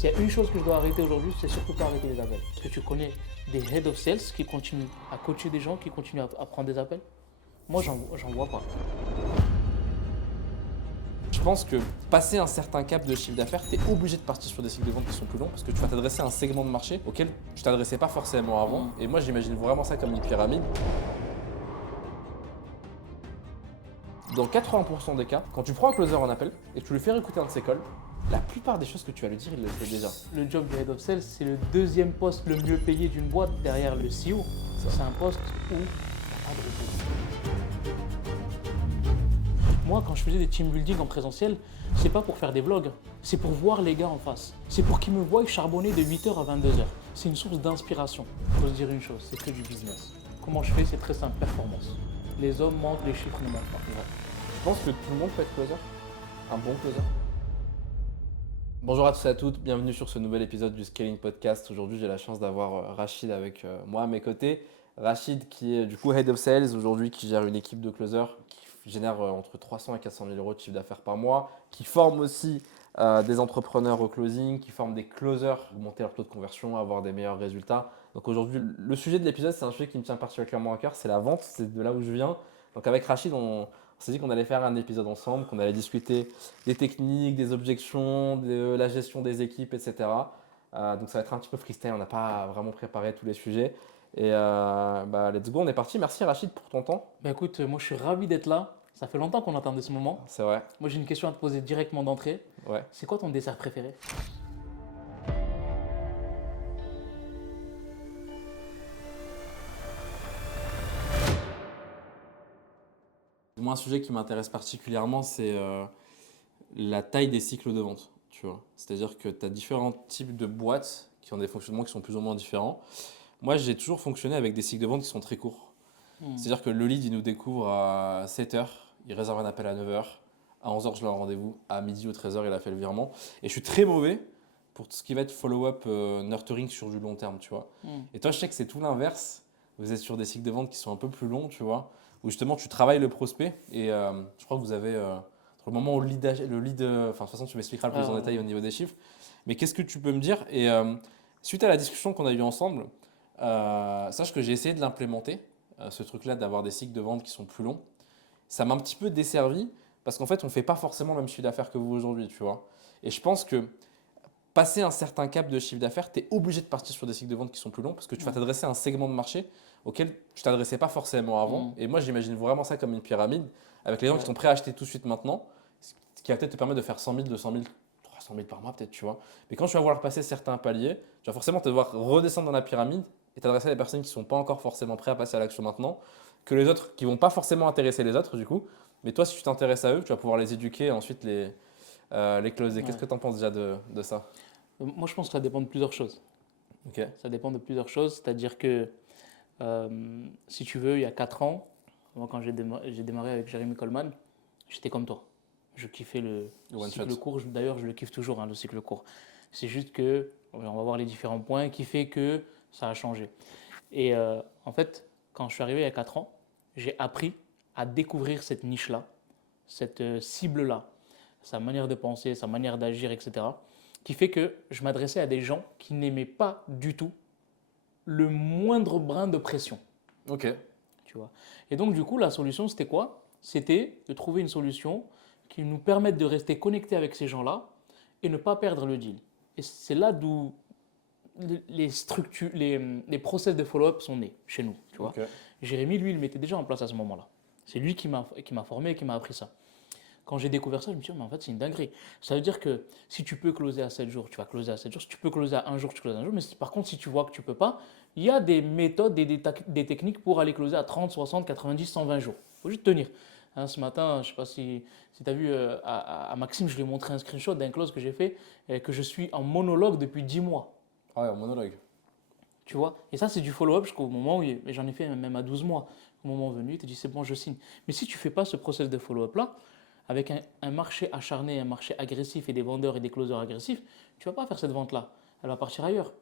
S'il y a une chose que je dois arrêter aujourd'hui, c'est surtout pas arrêter les appels. Est-ce que tu connais des head of sales qui continuent à coacher des gens, qui continuent à prendre des appels? Moi, j'en vois pas. Je pense que passer un certain cap de chiffre d'affaires, tu es obligé de partir sur des cycles de vente qui sont plus longs parce que tu vas t'adresser à un segment de marché auquel tu t'adressais pas forcément avant. Et moi, j'imagine vraiment ça comme une pyramide. Dans 80% des cas, quand tu prends un closer en appel et que tu lui fais écouter un de ses calls, la plupart des choses que tu vas lui dire, il le fait déjà. Le job du head of sales, c'est le deuxième poste le mieux payé d'une boîte derrière le CEO. C'est un poste où il n'y a pas de repos. Moi, quand je faisais des team building en présentiel, c'est pas pour faire des vlogs, c'est pour voir les gars en face. C'est pour qu'ils me voient charbonner de 8h à 22h. C'est une source d'inspiration. Il faut se dire une chose, c'est que du business. Comment je fais? C'est très simple, performance. Les hommes mentent, les chiffres ne mentent pas. Je pense que tout le monde peut être closer, un bon closer. Bonjour à tous et à toutes, bienvenue sur ce nouvel épisode du Scaling Podcast. Aujourd'hui, j'ai la chance d'avoir Rachid avec moi à mes côtés. Rachid qui est du coup Head of Sales aujourd'hui, qui gère une équipe de closers qui génère entre 300 et 400 000 euros de chiffre d'affaires par mois, qui forme aussi des entrepreneurs au closing, qui forme des closers pour monter leur taux de conversion, avoir des meilleurs résultats. Donc aujourd'hui, le sujet de l'épisode, c'est un sujet qui me tient particulièrement à cœur, c'est la vente, c'est de là où je viens. Donc avec Rachid, on s'est dit qu'on allait faire un épisode ensemble, qu'on allait discuter des techniques, des objections, de la gestion des équipes, etc. Donc ça va être un petit peu freestyle, on n'a pas vraiment préparé tous les sujets. Et let's go, on est parti. Merci Rachid pour ton temps. Bah écoute, moi je suis ravi d'être là. Ça fait longtemps qu'on attendait ce moment. C'est vrai. Moi j'ai une question à te poser directement d'entrée. Ouais. C'est quoi ton dessert préféré? Moi, un sujet qui m'intéresse particulièrement, c'est la taille des cycles de vente. Tu vois. C'est-à-dire que tu as différents types de boîtes qui ont des fonctionnements qui sont plus ou moins différents. Moi, j'ai toujours fonctionné avec des cycles de vente qui sont très courts. C'est-à-dire que le lead, il nous découvre à 7h, il réserve un appel à 9h, à 11h, je l'ai en rendez-vous, à midi ou 13h, il a fait le virement. Et je suis très mauvais pour tout ce qui va être follow-up, nurturing sur du long terme, tu vois. Et toi, je sais que c'est tout l'inverse. Vous êtes sur des cycles de vente qui sont un peu plus longs, tu vois, où justement tu travailles le prospect. Et je crois que vous avez, entre le moment où le lead, de toute façon, tu m'expliqueras le plus en détail au niveau des chiffres. Mais qu'est-ce que tu peux me dire? Et suite à la discussion qu'on a eue ensemble, sache que j'ai essayé de l'implémenter, ce truc-là d'avoir des cycles de vente qui sont plus longs. Ça m'a un petit peu desservi parce qu'en fait, on ne fait pas forcément le même chiffre d'affaires que vous aujourd'hui, tu vois. Et je pense que passer un certain cap de chiffre d'affaires, tu es obligé de partir sur des cycles de vente qui sont plus longs parce que tu vas t'adresser à un segment de marché auquel tu t'adressais pas forcément avant. Et moi, j'imagine vraiment ça comme une pyramide avec les gens qui sont prêts à acheter tout de suite maintenant, ce qui va peut-être te permettre de faire 100 000, 200 000, 300 000 par mois peut-être, tu vois. Mais quand tu vas vouloir passer certains paliers, tu vas forcément te devoir redescendre dans la pyramide et t'adresser à des personnes qui ne sont pas encore forcément prêtes à passer à l'action maintenant, que les autres qui ne vont pas forcément intéresser les autres du coup. Mais toi, si tu t'intéresses à eux, tu vas pouvoir les éduquer et ensuite les closer. Qu'est-ce que tu en penses déjà de ça? Moi je pense que ça dépend de plusieurs choses. Ok. Ça dépend de plusieurs choses, c'est-à-dire que si tu veux, il y a 4 ans, moi quand j'ai démarré avec Jeremy Coleman, j'étais comme toi. Je kiffais le one cycle shot. court, d'ailleurs je le kiffe toujours, hein, le cycle court. C'est juste que, on va voir les différents points qui fait que ça a changé. Et en fait, quand je suis arrivé il y a 4 ans, j'ai appris à découvrir cette niche-là, cette cible-là, sa manière de penser, sa manière d'agir, etc. Qui fait que je m'adressais à des gens qui n'aimaient pas du tout le moindre brin de pression. Ok. Tu vois. Et donc, du coup, la solution, c'était quoi? C'était de trouver une solution qui nous permette de rester connectés avec ces gens-là et ne pas perdre le deal. Et c'est là d'où les structures, les process de follow-up sont nés chez nous. Tu vois. Ok. Jérémy, lui, il le mettait déjà en place à ce moment-là. C'est lui qui m'a formé et qui m'a appris ça. Quand j'ai découvert ça, je me suis dit, mais en fait, c'est une dinguerie. Ça veut dire que si tu peux closer à 7 jours, tu vas closer à 7 jours. Si tu peux closer à un jour, tu closes à un jour. Mais par contre, si tu vois que tu ne peux pas, il y a des méthodes, des techniques pour aller closer à 30, 60, 90, 120 jours. Il faut juste tenir. Hein, ce matin, je ne sais pas si tu as vu, à Maxime, je lui ai montré un screenshot d'un close que j'ai fait, que je suis en monologue depuis 10 mois. Ah ouais, un monologue. Tu vois. Et ça, c'est du follow-up jusqu'au moment où, et j'en ai fait même à 12 mois. Au moment venu, il te dit, c'est bon, je signe. Mais si tu ne fais pas ce process de follow-up-là, avec un marché acharné, un marché agressif et des vendeurs et des closers agressifs, tu ne vas pas faire cette vente-là. Elle va partir ailleurs.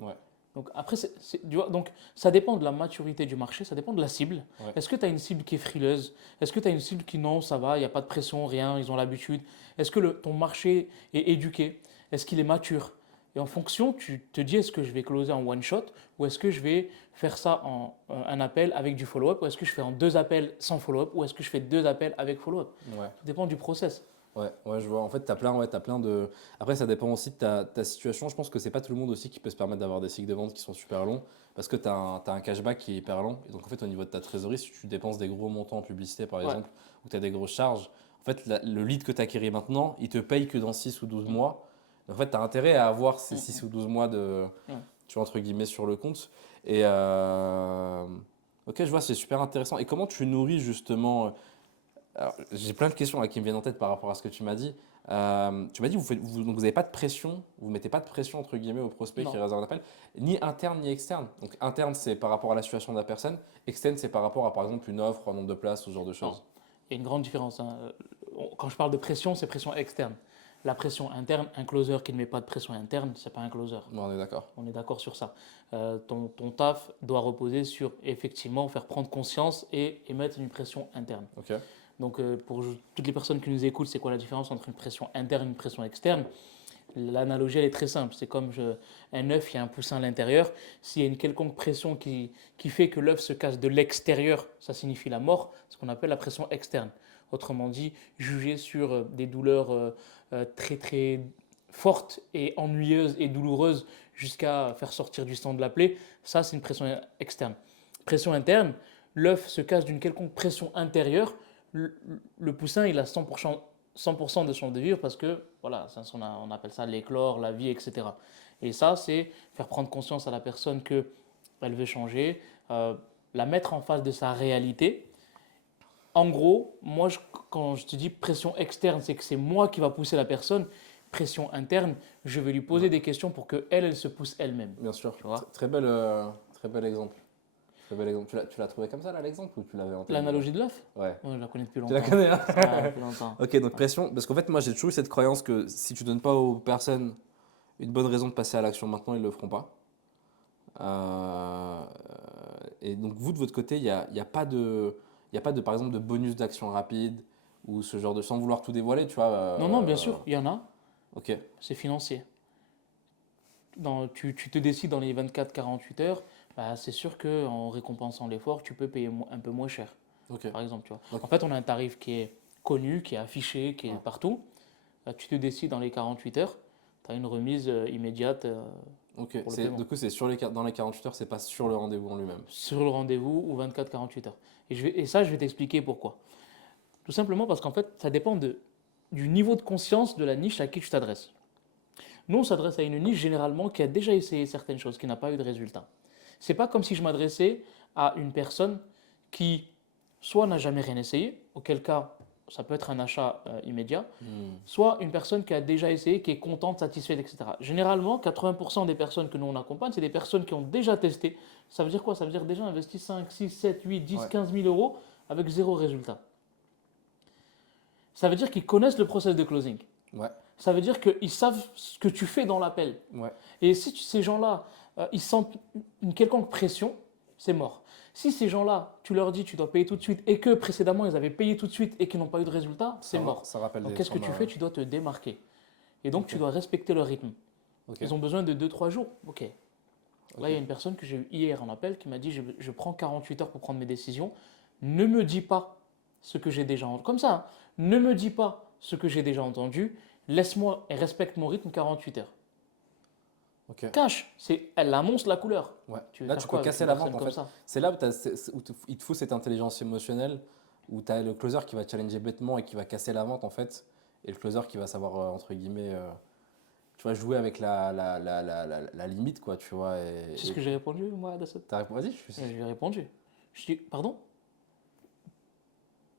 Ouais. Donc après, tu vois, donc, ça dépend de la maturité du marché, ça dépend de la cible. Ouais. Est-ce que tu as une cible qui est frileuse? Est-ce que tu as une cible qui, non, ça va, il n'y a pas de pression, rien, ils ont l'habitude? Est-ce que ton marché est éduqué? Est-ce qu'il est mature? Et en fonction, tu te dis est-ce que je vais closer en one shot ou est-ce que je vais faire ça en un appel avec du follow-up ou est-ce que je fais en 2 appels sans follow-up ou est-ce que je fais 2 appels avec follow-up. Ouais. Tout dépend du process. Ouais, je vois. En fait, t'as plein de. Après, ça dépend aussi de ta situation. Je pense que c'est pas tout le monde aussi qui peut se permettre d'avoir des cycles de vente qui sont super longs parce que t'as un cashback qui est hyper long. Et donc, en fait, au niveau de ta trésorerie, si tu dépenses des gros montants en publicité, par Ouais. exemple, ou tu as des grosses charges, en fait, le lead que tu acquéris maintenant, il te paye que dans 6 ou 12 mois. Donc, en fait, tu as intérêt à avoir ces 6 ou 12 mois de, tu vois, entre guillemets, sur le compte. Et ok, je vois, c'est super intéressant. Et comment tu nourris justement. Alors, j'ai plein de questions là, qui me viennent en tête par rapport à ce que tu m'as dit. Tu m'as dit, donc vous n'avez pas de pression, vous mettez pas de pression entre guillemets aux prospects Non. qui réservent un appel, ni interne ni externe. Donc interne, c'est par rapport à la situation de la personne, externe, c'est par rapport à par exemple une offre, un nombre de places, ce genre de choses. Non. Il y a une grande différence. Quand je parle de pression, c'est pression externe. La pression interne, un closer qui ne met pas de pression interne, c'est pas un closer. Bon, on est d'accord. On est d'accord sur ça. Ton taf doit reposer sur effectivement faire prendre conscience et émettre une pression interne. Ok. Donc pour toutes les personnes qui nous écoutent, c'est quoi la différence entre une pression interne et une pression externe? L'analogie, elle est très simple. C'est comme un œuf, il y a un poussin à l'intérieur. S'il y a une quelconque pression qui fait que l'œuf se casse de l'extérieur, ça signifie la mort, ce qu'on appelle la pression externe. Autrement dit, juger sur des douleurs très très fortes et ennuyeuses et douloureuses jusqu'à faire sortir du sang de la plaie, ça c'est une pression externe. Pression interne, l'œuf se casse d'une quelconque pression intérieure, le poussin il a 100% de son de vivre parce que voilà, on appelle ça l'éclore, la vie, etc. Et ça, c'est faire prendre conscience à la personne qu'elle veut changer, la mettre en face de sa réalité. En gros, moi, quand je te dis pression externe, c'est que c'est moi qui va pousser la personne. Pression interne, je vais lui poser des questions pour qu'elle, elle se pousse elle-même. Bien sûr. Tu vois? Très bel exemple. Très bel exemple. Tu l'as trouvé comme ça là l'exemple ou tu l'avais en tête? L'analogie de l'œuf? Ouais. Ouais, je la connais depuis Tu longtemps. la connais, hein? Ouais, depuis longtemps. Ok, donc pression, parce qu'en fait, moi j'ai toujours eu cette croyance que si tu donnes pas aux personnes une bonne raison de passer à l'action maintenant, ils le feront pas. Euh, et donc vous de votre côté, il y a pas de, par exemple de bonus d'action rapide ou ce genre de, sans vouloir tout dévoiler, tu vois. Non, bien sûr, il y en a. Ok, C'est financier. Tu te décides dans les 24-48 heures, bah, c'est sûr qu'en récompensant l'effort, tu peux payer un peu moins cher, ok, par exemple. Tu vois. Ok. En fait, on a un tarif qui est connu, qui est affiché, qui est Ouais. partout. Tu te décides dans les 48 heures, tu as une remise immédiate ok. pour le paiement. Du coup, c'est dans les 48 heures, c'est pas sur le rendez-vous en lui-même. Sur le rendez-vous ou 24-48 heures. Et ça, je vais t'expliquer pourquoi. Tout simplement parce qu'en fait, ça dépend du niveau de conscience de la niche à qui tu t'adresses. Nous, on s'adresse à une niche généralement qui a déjà essayé certaines choses, qui n'a pas eu de résultat. C'est pas comme si je m'adressais à une personne qui soit n'a jamais rien essayé, auquel cas ça peut être un achat immédiat, soit une personne qui a déjà essayé, qui est contente, satisfaite, etc. Généralement, 80% des personnes que nous on accompagne, c'est des personnes qui ont déjà testé. Ça veut dire quoi? Ça veut dire déjà investi 5, 6, 7, 8, 10, Ouais. 15 000 euros avec zéro résultat. Ça veut dire qu'ils connaissent le process de closing. Ouais, Ça veut dire qu'ils savent ce que tu fais dans l'appel. ouais. Et si ces gens-là, ils sentent une quelconque pression, c'est mort. Si ces gens-là, tu leur dis tu dois payer tout de suite et que précédemment ils avaient payé tout de suite et qu'ils n'ont pas eu de résultat, c'est mort. Ça rappelle Donc des qu'est-ce que tu formats, fais? Tu dois te démarquer. Et donc Ok. tu dois respecter leur rythme. Ok. Ils ont besoin de 2-3 jours. Ok. Ok. Là, il y a une personne que j'ai eue hier en appel qui m'a dit je prends 48 heures pour prendre mes décisions. Ne me dis pas ce que j'ai déjà entendu. Comme ça, hein. Ne me dis pas ce que j'ai déjà entendu. Laisse-moi et respecte mon rythme 48 heures. Ok. Cache, elle annonce la couleur. Ouais. Tu veux Là, faire tu quoi peux avec casser une la personne vente en comme fait. ça? C'est là où il te faut cette intelligence émotionnelle, où tu as le closer qui va challenger bêtement et qui va casser la vente en fait, et le closer qui va savoir, entre guillemets, tu vas jouer avec la limite, quoi, tu vois. C'est ce que j'ai répondu, moi, à cette. T'as répondu? Vas-y, Je lui ai répondu. Je dis, pardon?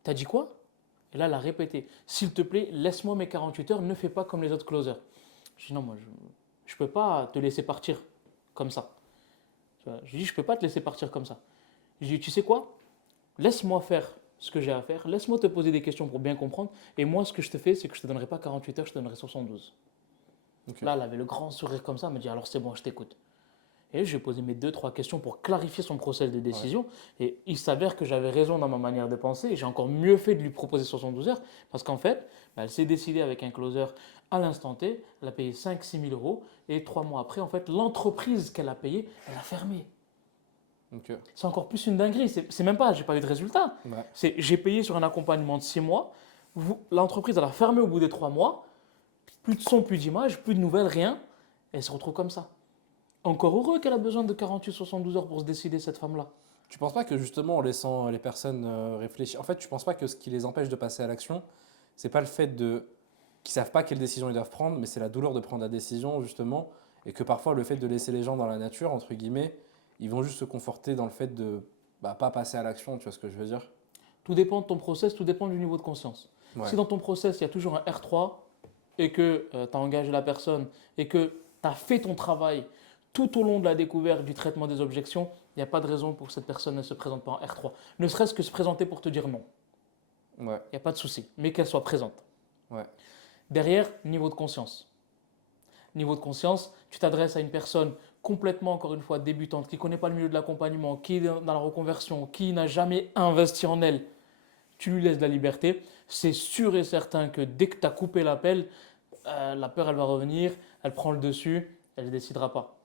T'as dit quoi? Et là, elle a répété. S'il te plaît, laisse-moi mes 48 heures, ne fais pas comme les autres closers. Je dis, non, moi, je ne peux pas te laisser partir comme ça. Tu vois, je dis, je ne peux pas te laisser partir comme ça. Je dis, tu sais quoi? Laisse-moi faire ce que j'ai à faire, laisse-moi te poser des questions pour bien comprendre, et moi, ce que je te fais, c'est que je ne te donnerai pas 48 heures, je te donnerai 72. Ok. Là, elle avait le grand sourire comme ça, elle me dit, alors c'est bon, je t'écoute. Et j'ai posé mes deux, trois questions pour clarifier son process de décision. Et il s'avère que j'avais raison dans ma manière de penser. Et j'ai encore mieux fait de lui proposer 72 heures. Parce qu'en fait, bah, elle s'est décidée avec un closer à l'instant T. Elle a payé 5 000 à 6 000 euros. Et 3 mois après, en fait, l'entreprise qu'elle a payée, elle a fermé. Ok. C'est encore plus une dinguerie. C'est même pas, j'ai pas eu de résultat. Ouais. J'ai payé sur un accompagnement de 6 mois. L'entreprise, elle a fermé au bout des 3 mois. Plus de son, plus d'image, plus de nouvelles, rien. Et elle se retrouve comme ça. Encore heureux qu'elle a besoin de 48-72 heures pour se décider, cette femme-là. Tu penses pas que justement en laissant les personnes réfléchir, en fait, tu penses pas que ce qui les empêche de passer à l'action, c'est pas le fait de qu'ils savent pas quelle décision ils doivent prendre, mais c'est la douleur de prendre la décision justement, et que parfois le fait de laisser les gens dans la nature entre guillemets, ils vont juste se conforter dans le fait de pas passer à l'action, tu vois ce que je veux dire? Tout dépend de ton process, tout dépend du niveau de conscience. Ouais. Si dans ton process, il y a toujours un R3 et que tu as engagé la personne et que tu as fait ton travail tout au long de la découverte du traitement des objections, il n'y a pas de raison pour que cette personne ne se présente pas en R3. Ne serait-ce que se présenter pour te dire non. Ouais. Il n'y a pas de souci, mais qu'elle soit présente. Ouais. Derrière, niveau de conscience. Niveau de conscience, tu t'adresses à une personne complètement, encore une fois, débutante, qui ne connaît pas le milieu de l'accompagnement, qui est dans la reconversion, qui n'a jamais investi en elle. Tu lui laisses de la liberté. C'est sûr et certain que dès que tu as coupé l'appel, la peur, elle va revenir, elle prend le dessus, elle ne décidera pas.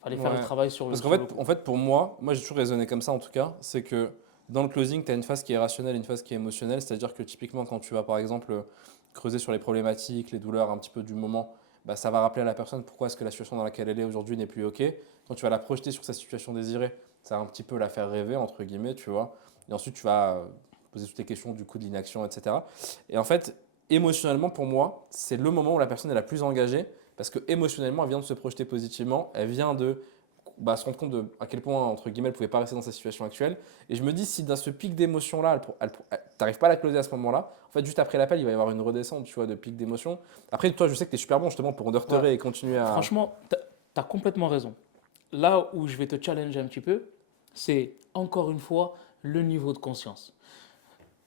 Il fallait faire le Ouais. travail sur le Parce qu'en sur fait, le coup. en fait, pour moi j'ai toujours raisonné comme ça en tout cas, c'est que dans le closing, tu as une phase qui est rationnelle et une phase qui est émotionnelle. C'est-à-dire que typiquement, quand tu vas par exemple creuser sur les problématiques, les douleurs un petit peu du moment, ça va rappeler à la personne pourquoi est-ce que la situation dans laquelle elle est aujourd'hui n'est plus OK. Quand tu vas la projeter sur sa situation désirée, ça va un petit peu la faire rêver, entre guillemets, tu vois. Et ensuite, tu vas poser toutes les questions du coup de l'inaction, etc. Et en fait, émotionnellement, pour moi, c'est le moment où la personne est la plus engagée parce que émotionnellement, elle vient de se projeter positivement, elle vient de se rendre compte de à quel point, entre guillemets, elle ne pouvait pas rester dans sa situation actuelle. Et je me dis, si dans ce pic d'émotion-là, tu n'arrives pas à la closer à ce moment-là, en fait, juste après l'appel, il va y avoir une redescente, tu vois, de pic d'émotion. Après, toi, je sais que tu es super bon justement pour Ouais. underterer et continuer à… Franchement, tu as complètement raison. Là où je vais te challenger un petit peu, c'est encore une fois le niveau de conscience.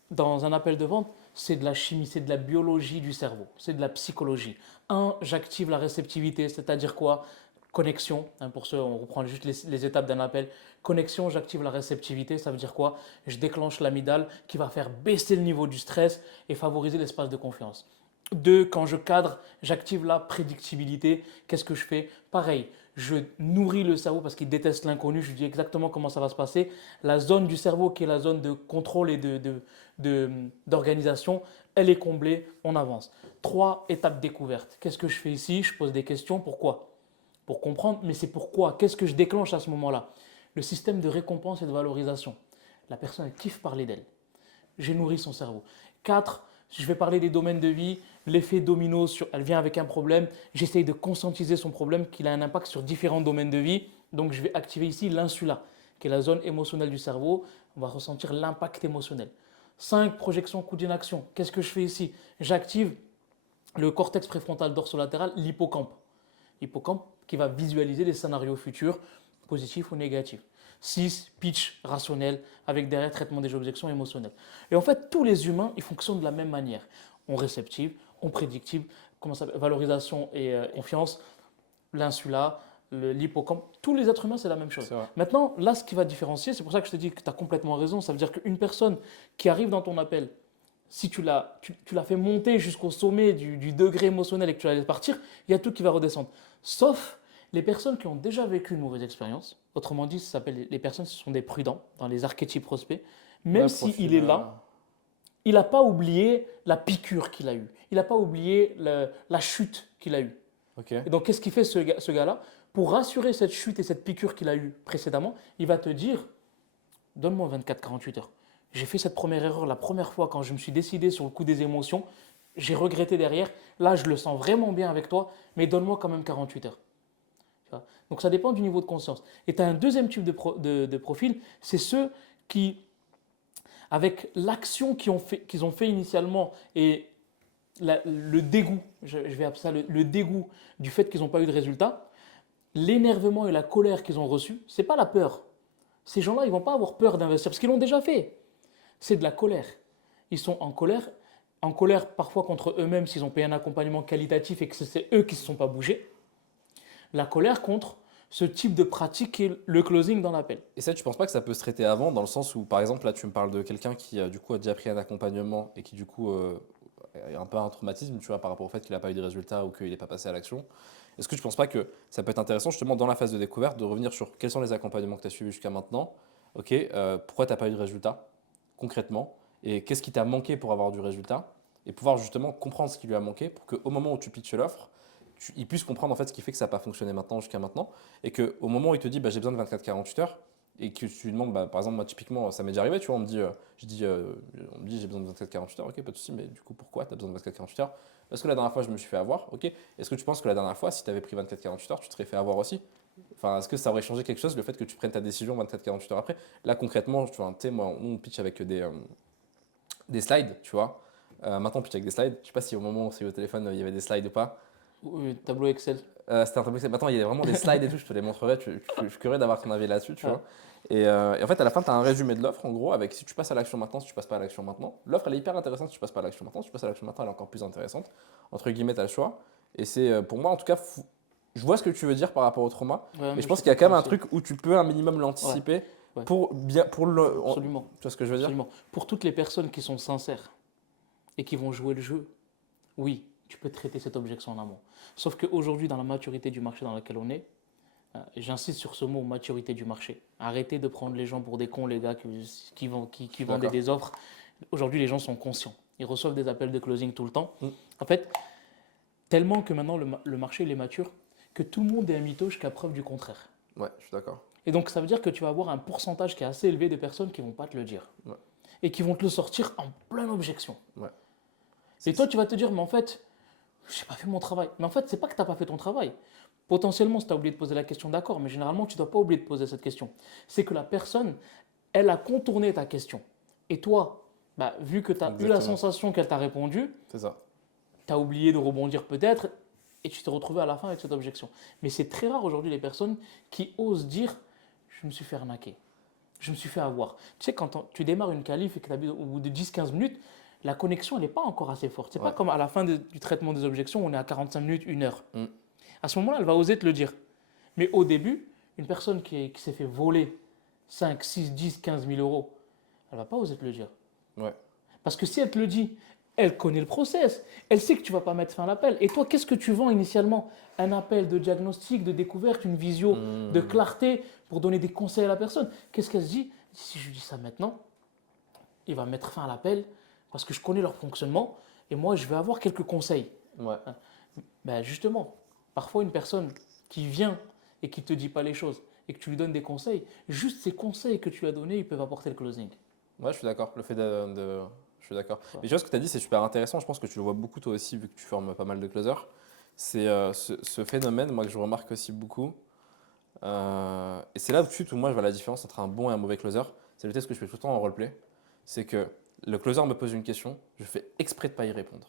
Dans un appel de vente, c'est de la chimie, c'est de la biologie du cerveau, c'est de la psychologie. J'active la réceptivité, c'est-à-dire quoi? Connexion, pour ceux, on reprend juste les étapes d'un appel. Connexion, j'active la réceptivité, ça veut dire quoi? Je déclenche l'amygdale qui va faire baisser le niveau du stress et favoriser l'espace de confiance. 2, quand je cadre, j'active la prédictibilité. Qu'est-ce que je fais? Pareil, je nourris le cerveau parce qu'il déteste l'inconnu. Je lui dis exactement comment ça va se passer. La zone du cerveau qui est la zone de contrôle et d'organisation, elle est comblée, on avance. 3, étape découverte. Qu'est-ce que je fais ici? Je pose des questions. Pourquoi? Pour comprendre, mais c'est pourquoi? Qu'est-ce que je déclenche à ce moment-là? Le système de récompense et de valorisation. La personne, elle kiffe parler d'elle. J'ai nourri son cerveau. 4, je vais parler des domaines de vie, l'effet domino, elle vient avec un problème, j'essaye de conscientiser son problème, qu'il a un impact sur différents domaines de vie. Donc je vais activer ici l'insula, qui est la zone émotionnelle du cerveau. On va ressentir l'impact émotionnel. 5, projection, coup d'inaction. Qu'est-ce que je fais ici? J'active le cortex préfrontal dorsolatéral, l'hippocampe. Hippocampe qui va visualiser les scénarios futurs, positifs ou négatifs. 6, pitch rationnel, avec derrière traitement des objections émotionnelles. Et en fait, tous les humains, ils fonctionnent de la même manière. On réceptive, on prédictive, valorisation et confiance, l'insula, l'hippocampe, tous les êtres humains, c'est la même chose. Maintenant, là, ce qui va différencier, c'est pour ça que je te dis que tu as complètement raison, ça veut dire qu'une personne qui arrive dans ton appel, si tu l'as fait monter jusqu'au sommet du degré émotionnel et que tu la laisses partir, il y a tout qui va redescendre. Sauf les personnes qui ont déjà vécu une mauvaise expérience, autrement dit, ça s'appelle les personnes, ce sont des prudents dans les archétypes prospects, même s'il est là, il n'a pas oublié la piqûre qu'il a eue, il n'a pas oublié la chute qu'il a eue. Okay. Et donc, qu'est-ce qu'il fait ce gars-là? Pour rassurer cette chute et cette piqûre qu'il a eue précédemment, il va te dire, donne-moi 24-48 heures. J'ai fait cette première erreur la première fois quand je me suis décidé sur le coup des émotions. J'ai regretté derrière. Là, je le sens vraiment bien avec toi, mais donne-moi quand même 48 heures. Donc, ça dépend du niveau de conscience. Et tu as un deuxième type de profil, c'est ceux qui, avec l'action qu'ils ont fait initialement et le dégoût, je vais appeler ça le dégoût du fait qu'ils n'ont pas eu de résultat, l'énervement et la colère qu'ils ont reçus, ce n'est pas la peur. Ces gens-là, ils ne vont pas avoir peur d'investir parce qu'ils l'ont déjà fait. C'est de la colère. Ils sont en colère parfois contre eux-mêmes s'ils ont payé un accompagnement qualitatif et que c'est eux qui ne se sont pas bougés. La colère contre ce type de pratique qui est le closing dans l'appel. Et ça, tu penses pas que ça peut se traiter avant, dans le sens où, par exemple, là, tu me parles de quelqu'un qui, du coup, a déjà pris un accompagnement et qui, du coup, a un peu un traumatisme, tu vois, par rapport au fait qu'il n'a pas eu de résultats ou qu'il n'est pas passé à l'action. Est-ce que tu penses pas que ça peut être intéressant, justement, dans la phase de découverte, de revenir sur quels sont les accompagnements que tu as suivis jusqu'à maintenant? Ok, pourquoi tu n'as pas eu de résultat, concrètement? Et qu'est-ce qui t'a manqué pour avoir du résultat? Et pouvoir, justement, comprendre ce qui lui a manqué pour qu'au moment où tu pitches l'offre, il puisse comprendre en fait ce qui fait que ça n'a pas fonctionné maintenant jusqu'à maintenant et qu'au moment où il te dit bah, j'ai besoin de 24-48 heures et que tu lui demandes, bah, par exemple, moi typiquement, ça m'est déjà arrivé, tu vois, on me dit j'ai besoin de 24-48 heures, ok, pas de souci, mais du coup, pourquoi tu as besoin de 24-48 heures? Parce que la dernière fois, je me suis fait avoir, ok. Est-ce que tu penses que la dernière fois, si tu avais pris 24-48 heures, tu te serais fait avoir aussi? Enfin, est-ce que ça aurait changé quelque chose le fait que tu prennes ta décision 24-48 heures après? Là, concrètement, tu vois, moi, on pitch avec des slides, tu vois. Maintenant, on pitch avec des slides. Je sais pas si au moment où c'est au téléphone, il y avait des slides ou pas. Oui, tableau Excel. C'était un tableau Excel. Maintenant, il y a vraiment des slides et tout, je te les montrerai. Je suis curieux d'avoir ton avis là-dessus, tu Ouais. vois. Et en fait, à la fin, tu as un résumé de l'offre, en gros, avec si tu passes à l'action maintenant, si tu passes pas à l'action maintenant. L'offre, elle est hyper intéressante si tu passes pas à l'action maintenant. Si tu passes à l'action maintenant, elle est encore plus intéressante. Entre guillemets, tu as le choix. Et c'est pour moi, en tout cas, je vois ce que tu veux dire par rapport au trauma, Ouais, mais mais je je pense qu'il y a quand comprends même un aussi. truc où tu peux un minimum Ouais, l'anticiper ouais, pour bien, pour le. absolument, Tu vois ce que je veux dire? absolument. Pour toutes les personnes qui sont sincères et qui vont jouer le jeu, oui, tu peux traiter cette objection en amont. Sauf qu'aujourd'hui, dans la maturité du marché dans lequel on est, j'insiste sur ce mot, maturité du marché. Arrêtez de prendre les gens pour des cons, les gars, qui vendaient D'accord. des offres. Aujourd'hui, les gens sont conscients. Ils reçoivent des appels de closing tout le temps. Mm. En fait, tellement que maintenant le marché il est mature, que tout le monde est un mytho jusqu'à preuve du contraire. Ouais, je suis d'accord. Et donc, ça veut dire que tu vas avoir un pourcentage qui est assez élevé de personnes qui ne vont pas te le dire. Ouais. Et qui vont te le sortir en pleine objection. Ouais. Et toi, tu vas te dire, mais en fait, je n'ai pas fait mon travail. Mais en fait, c'est pas que tu n'as pas fait ton travail. Potentiellement, si tu as oublié de poser la question, d'accord, mais généralement, tu ne dois pas oublier de poser cette question. C'est que la personne, elle a contourné ta question. Et toi, bah, vu que tu as eu la Exactement. sensation qu'elle t'a répondu, C'est ça. tu as oublié de rebondir peut-être, et tu t'es retrouvé à la fin avec cette objection. Mais c'est très rare aujourd'hui les personnes qui osent dire, je me suis fait arnaquer. Je me suis fait avoir. Tu sais, quand tu démarres une qualif et que tu au bout de 10-15 minutes, la connexion, elle n'est pas encore assez forte. C'est pas Ouais. comme à la fin du traitement des objections, on est à 45 minutes, 1 heure. Mm. À ce moment-là, elle va oser te le dire. Mais au début, une personne qui s'est fait voler 5, 6, 10, 15 000 euros, elle va pas oser te le dire. Ouais. Parce que si elle te le dit, elle connaît le process. Elle sait que tu vas pas mettre fin à l'appel. Et toi, qu'est-ce que tu vends initialement? Un appel de diagnostic, de découverte, une visio de Mm. clarté pour donner des conseils à la personne. Qu'est-ce qu'elle se dit? Si je lui dis ça maintenant, il va mettre fin à l'appel parce que je connais leur fonctionnement et moi, je vais avoir quelques conseils. Ouais. Ben justement, parfois une personne qui vient et qui ne te dit pas les choses et que tu lui donnes des conseils, juste ces conseils que tu lui as donnés, ils peuvent apporter le closing. Ouais, je suis d'accord. Le fait Je suis d'accord. Ouais. Mais tu vois, ce que tu as dit, c'est super intéressant. Je pense que tu le vois beaucoup toi aussi, vu que tu formes pas mal de closers. C'est ce phénomène, moi, que je remarque aussi beaucoup. Et c'est là tout de suite où moi, je vois la différence entre un bon et un mauvais closer. C'est le test que je fais tout le temps en roleplay. C'est que le closer me pose une question, je fais exprès de ne pas y répondre.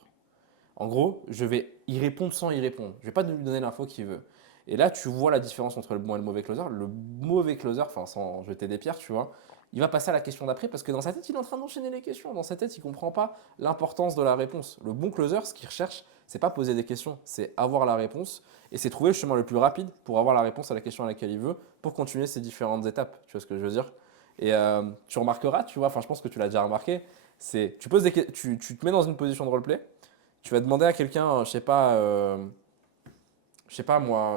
En gros, je vais y répondre sans y répondre. Je ne vais pas lui donner l'info qu'il veut. Et là, tu vois la différence entre le bon et le mauvais closer. Le mauvais closer, enfin sans jeter des pierres, tu vois, il va passer à la question d'après parce que dans sa tête, il est en train d'enchaîner les questions. Dans sa tête, il ne comprend pas l'importance de la réponse. Le bon closer, ce qu'il recherche, c'est pas poser des questions, c'est avoir la réponse et c'est trouver le chemin le plus rapide pour avoir la réponse à la question à laquelle il veut pour continuer ces différentes étapes. Tu vois ce que je veux dire? Et tu remarqueras, tu vois, enfin je pense que tu l'as déjà remarqué, c'est tu te mets dans une position de roleplay, tu vas demander à quelqu'un, je sais pas moi,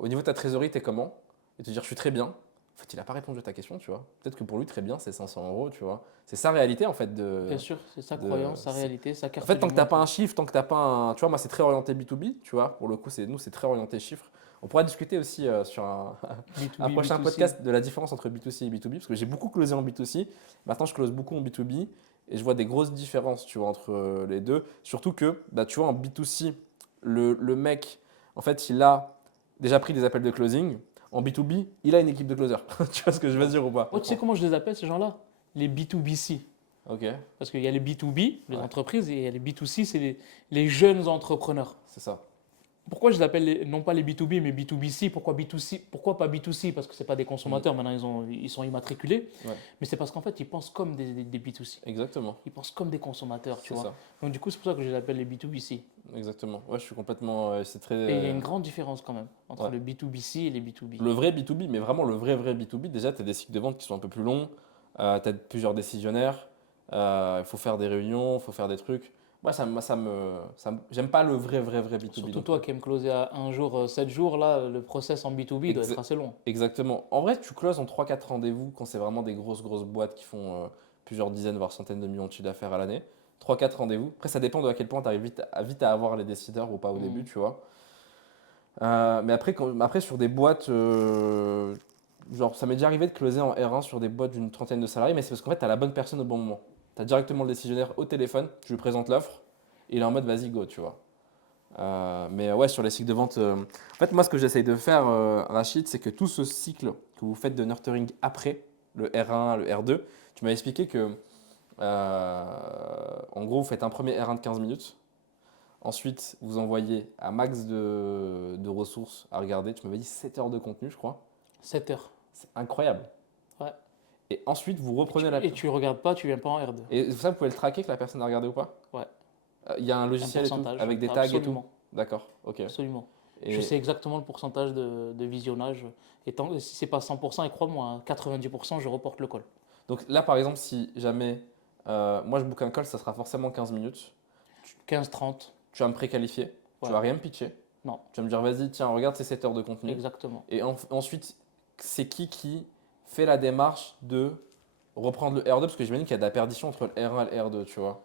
au niveau de ta trésorerie, t'es comment? Et te dire, je suis très bien. En fait, il n'a pas répondu à ta question, tu vois. Peut-être que pour lui, très bien, c'est 500 euros, tu vois. C'est sa réalité, en fait. Bien sûr, c'est sa De, croyance, sa c'est- réalité, sa En carte fait, tant du que t'as monde. pas un chiffre, tant que t'as pas un. Tu vois, moi, c'est très orienté B2B, tu vois. Pour le coup, nous, c'est très orienté chiffres. On pourra discuter aussi sur un B2B, prochain B2C. podcast de la différence entre B2C et B2B, parce que j'ai beaucoup closé en B2C. Maintenant, je close beaucoup en B2B et je vois des grosses différences, tu vois, entre les deux. Surtout que, bah, tu vois, en B2C, le mec, en fait, il a déjà pris des appels de closing. En B2B, il a une équipe de closers. Tu vois ce que je veux dire ou pas? Moi, tu sais comment je les appelle, ces gens-là? Les B2BC. Ok, Parce qu'il y a les B2B, les ouais, entreprises, et il y a les B2C, c'est les jeunes entrepreneurs. c'est ça. Pourquoi je les appelle non pas les B2B, mais B2BC? Pourquoi B2C? Pourquoi pas B2C? Parce que ce pas des consommateurs, maintenant ils sont immatriculés. Ouais, Mais c'est parce qu'en fait, ils pensent comme des B2C. exactement. Ils pensent comme des consommateurs, tu C'est vois. ça. Donc du coup, c'est pour ça que je les appelle les B2BC. Exactement. Ouais, je suis complètement. C'est très. Et il y a une grande différence quand même entre Ouais. le B2BC et les B2B. Le vrai B2B, mais vraiment le vrai B2B, déjà, tu as des cycles de vente qui sont un peu plus longs, tu as plusieurs décisionnaires, il faut faire des réunions, il faut faire des trucs. J'aime pas le vrai B2B. Surtout Donc, toi qui aimes closer à un jour, 7 jours, là, le process en B2B doit exa- être assez long. exactement. En vrai, tu closes en 3-4 rendez-vous quand c'est vraiment des grosses boîtes qui font plusieurs dizaines, voire centaines de millions de chiffres d'affaires à l'année. 3-4 rendez-vous. Après, ça dépend de à quel point tu arrives vite à avoir les décideurs ou pas au début, Hmm. tu vois. Mais après, sur des boîtes, genre, ça m'est déjà arrivé de closer en R1 sur des boîtes d'une trentaine de salariés, mais c'est parce qu'en fait, tu as la bonne personne au bon moment. Tu as directement le décisionnaire au téléphone, tu lui présentes l'offre, et il est en mode vas-y, go, tu vois. Mais ouais, sur les cycles de vente, en fait, moi, ce que j'essaye de faire, Rachid, c'est que tout ce cycle que vous faites de nurturing après, le R1, le R2, tu m'as expliqué que, en gros, vous faites un premier R1 de 15 minutes. Ensuite, vous envoyez un max de ressources à regarder. Tu m'avais dit 7 heures de contenu, je crois. 7 heures. C'est incroyable. Ouais. Et ensuite, vous Et tu, reprenez la. et tu regardes pas, tu viens pas en R2. Et ça, vous pouvez le traquer que la personne a regardé ou pas? Ouais. Il y a un Un logiciel et tout, pourcentage. avec des tags et tout. Absolument. D'accord, ok. Absolument. Je Et sais exactement le pourcentage de visionnage. Et si c'est pas 100%, et crois-moi, hein, 90%, je reporte le call. donc là, par exemple, si jamais moi je book un call, ça sera forcément 15 minutes. 15-30. Tu vas me préqualifier, tu Ouais. vas rien me pitcher. Non, Tu vas me dire, vas-y, tiens, regarde ces 7 heures de contenu. exactement. Et ensuite, c'est qui fait la démarche de reprendre le R2? Parce que j'imagine qu'il y a de la perdition entre le R1 et le R2, tu vois.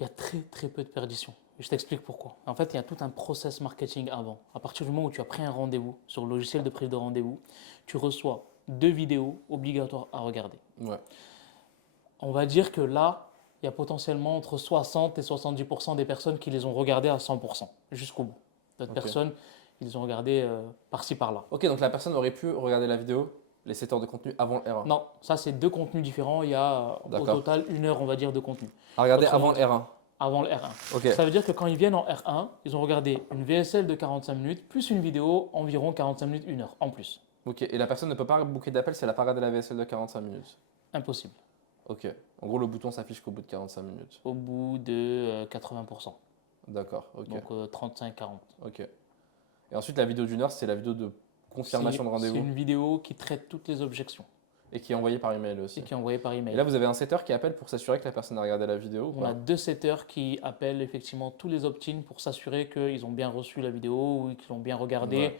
Il y a très peu de perdition. Je t'explique pourquoi. En fait, il y a tout un process marketing avant. À partir du moment où tu as pris un rendez-vous sur le logiciel de prise de rendez-vous, tu reçois 2 vidéos obligatoires à regarder. Ouais, On va dire que là, il y a potentiellement entre 60 et 70% des personnes qui les ont regardées à 100% jusqu'au bout. D'autres ok. personnes, ils les ont regardées par-ci par-là. Ok, donc la personne aurait pu regarder la vidéo, les 7 heures de contenu avant le R1. Non, ça c'est 2 contenus différents. Il y a au D'accord. total 1 heure, on va dire, de contenu. À regarder Autrement avant le dit, R1. avant le R1. Ok, Ça veut dire que quand ils viennent en R1, ils ont regardé une VSL de 45 minutes, plus une vidéo environ 45 minutes, 1 heure en plus. ok. Et la personne ne peut pas booker d'appel si elle n'a pas regardé la VSL de 45 minutes. Impossible. Ok. En gros, le bouton s'affiche qu'au bout de 45 minutes. Au bout de 80%. D'accord, ok. Donc 35-40. Ok. Et ensuite, la vidéo d'une heure, c'est la vidéo de confirmation de C'est rendez-vous une vidéo qui traite toutes les objections et qui est envoyée par email aussi. et qui est envoyée par Et email. là, vous avez un setter qui appelle pour s'assurer que la personne a regardé la vidéo ou On a pas? 2 setters qui appellent effectivement tous les opt-in pour s'assurer qu'ils ont bien reçu la vidéo ou qu'ils l'ont bien regardé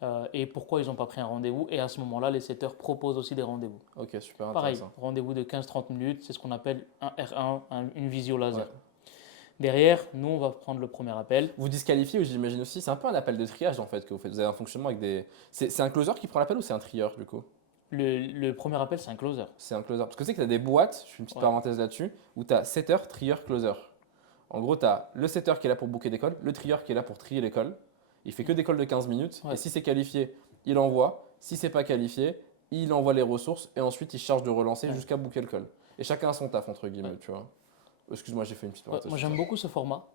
Ouais. et pourquoi ils n'ont pas pris un rendez-vous. Et à ce moment-là, les setters proposent aussi des rendez-vous. Ok, super Pareil, intéressant. rendez-vous de 15-30 minutes, c'est ce qu'on appelle un R1, une visio laser. Ouais. Derrière, nous, on va prendre le premier appel. Vous disqualifiez, j'imagine aussi, c'est un peu un appel de triage en fait que vous faites. Vous avez un fonctionnement avec des. C'est un closer qui prend l'appel ou c'est un trieur du coup? Le premier appel, c'est un closer. C'est un closer. Parce que c'est que tu as des boîtes, je fais une petite Ouais. parenthèse là-dessus, où tu as setter, trieur, closer. En gros, tu as le setter qui est là pour booker des calls, le trieur qui est là pour trier les calls. Il fait que des calls de 15 minutes. Ouais. Et si c'est qualifié, il envoie. Si c'est pas qualifié, il envoie les ressources et ensuite il charge de relancer Ouais. jusqu'à booker le call. Et chacun a son taf, entre guillemets, Ouais. tu vois. Excuse-moi, j'ai fait une petite Ouais, parenthèse. moi, sur j'aime ça. beaucoup ce format.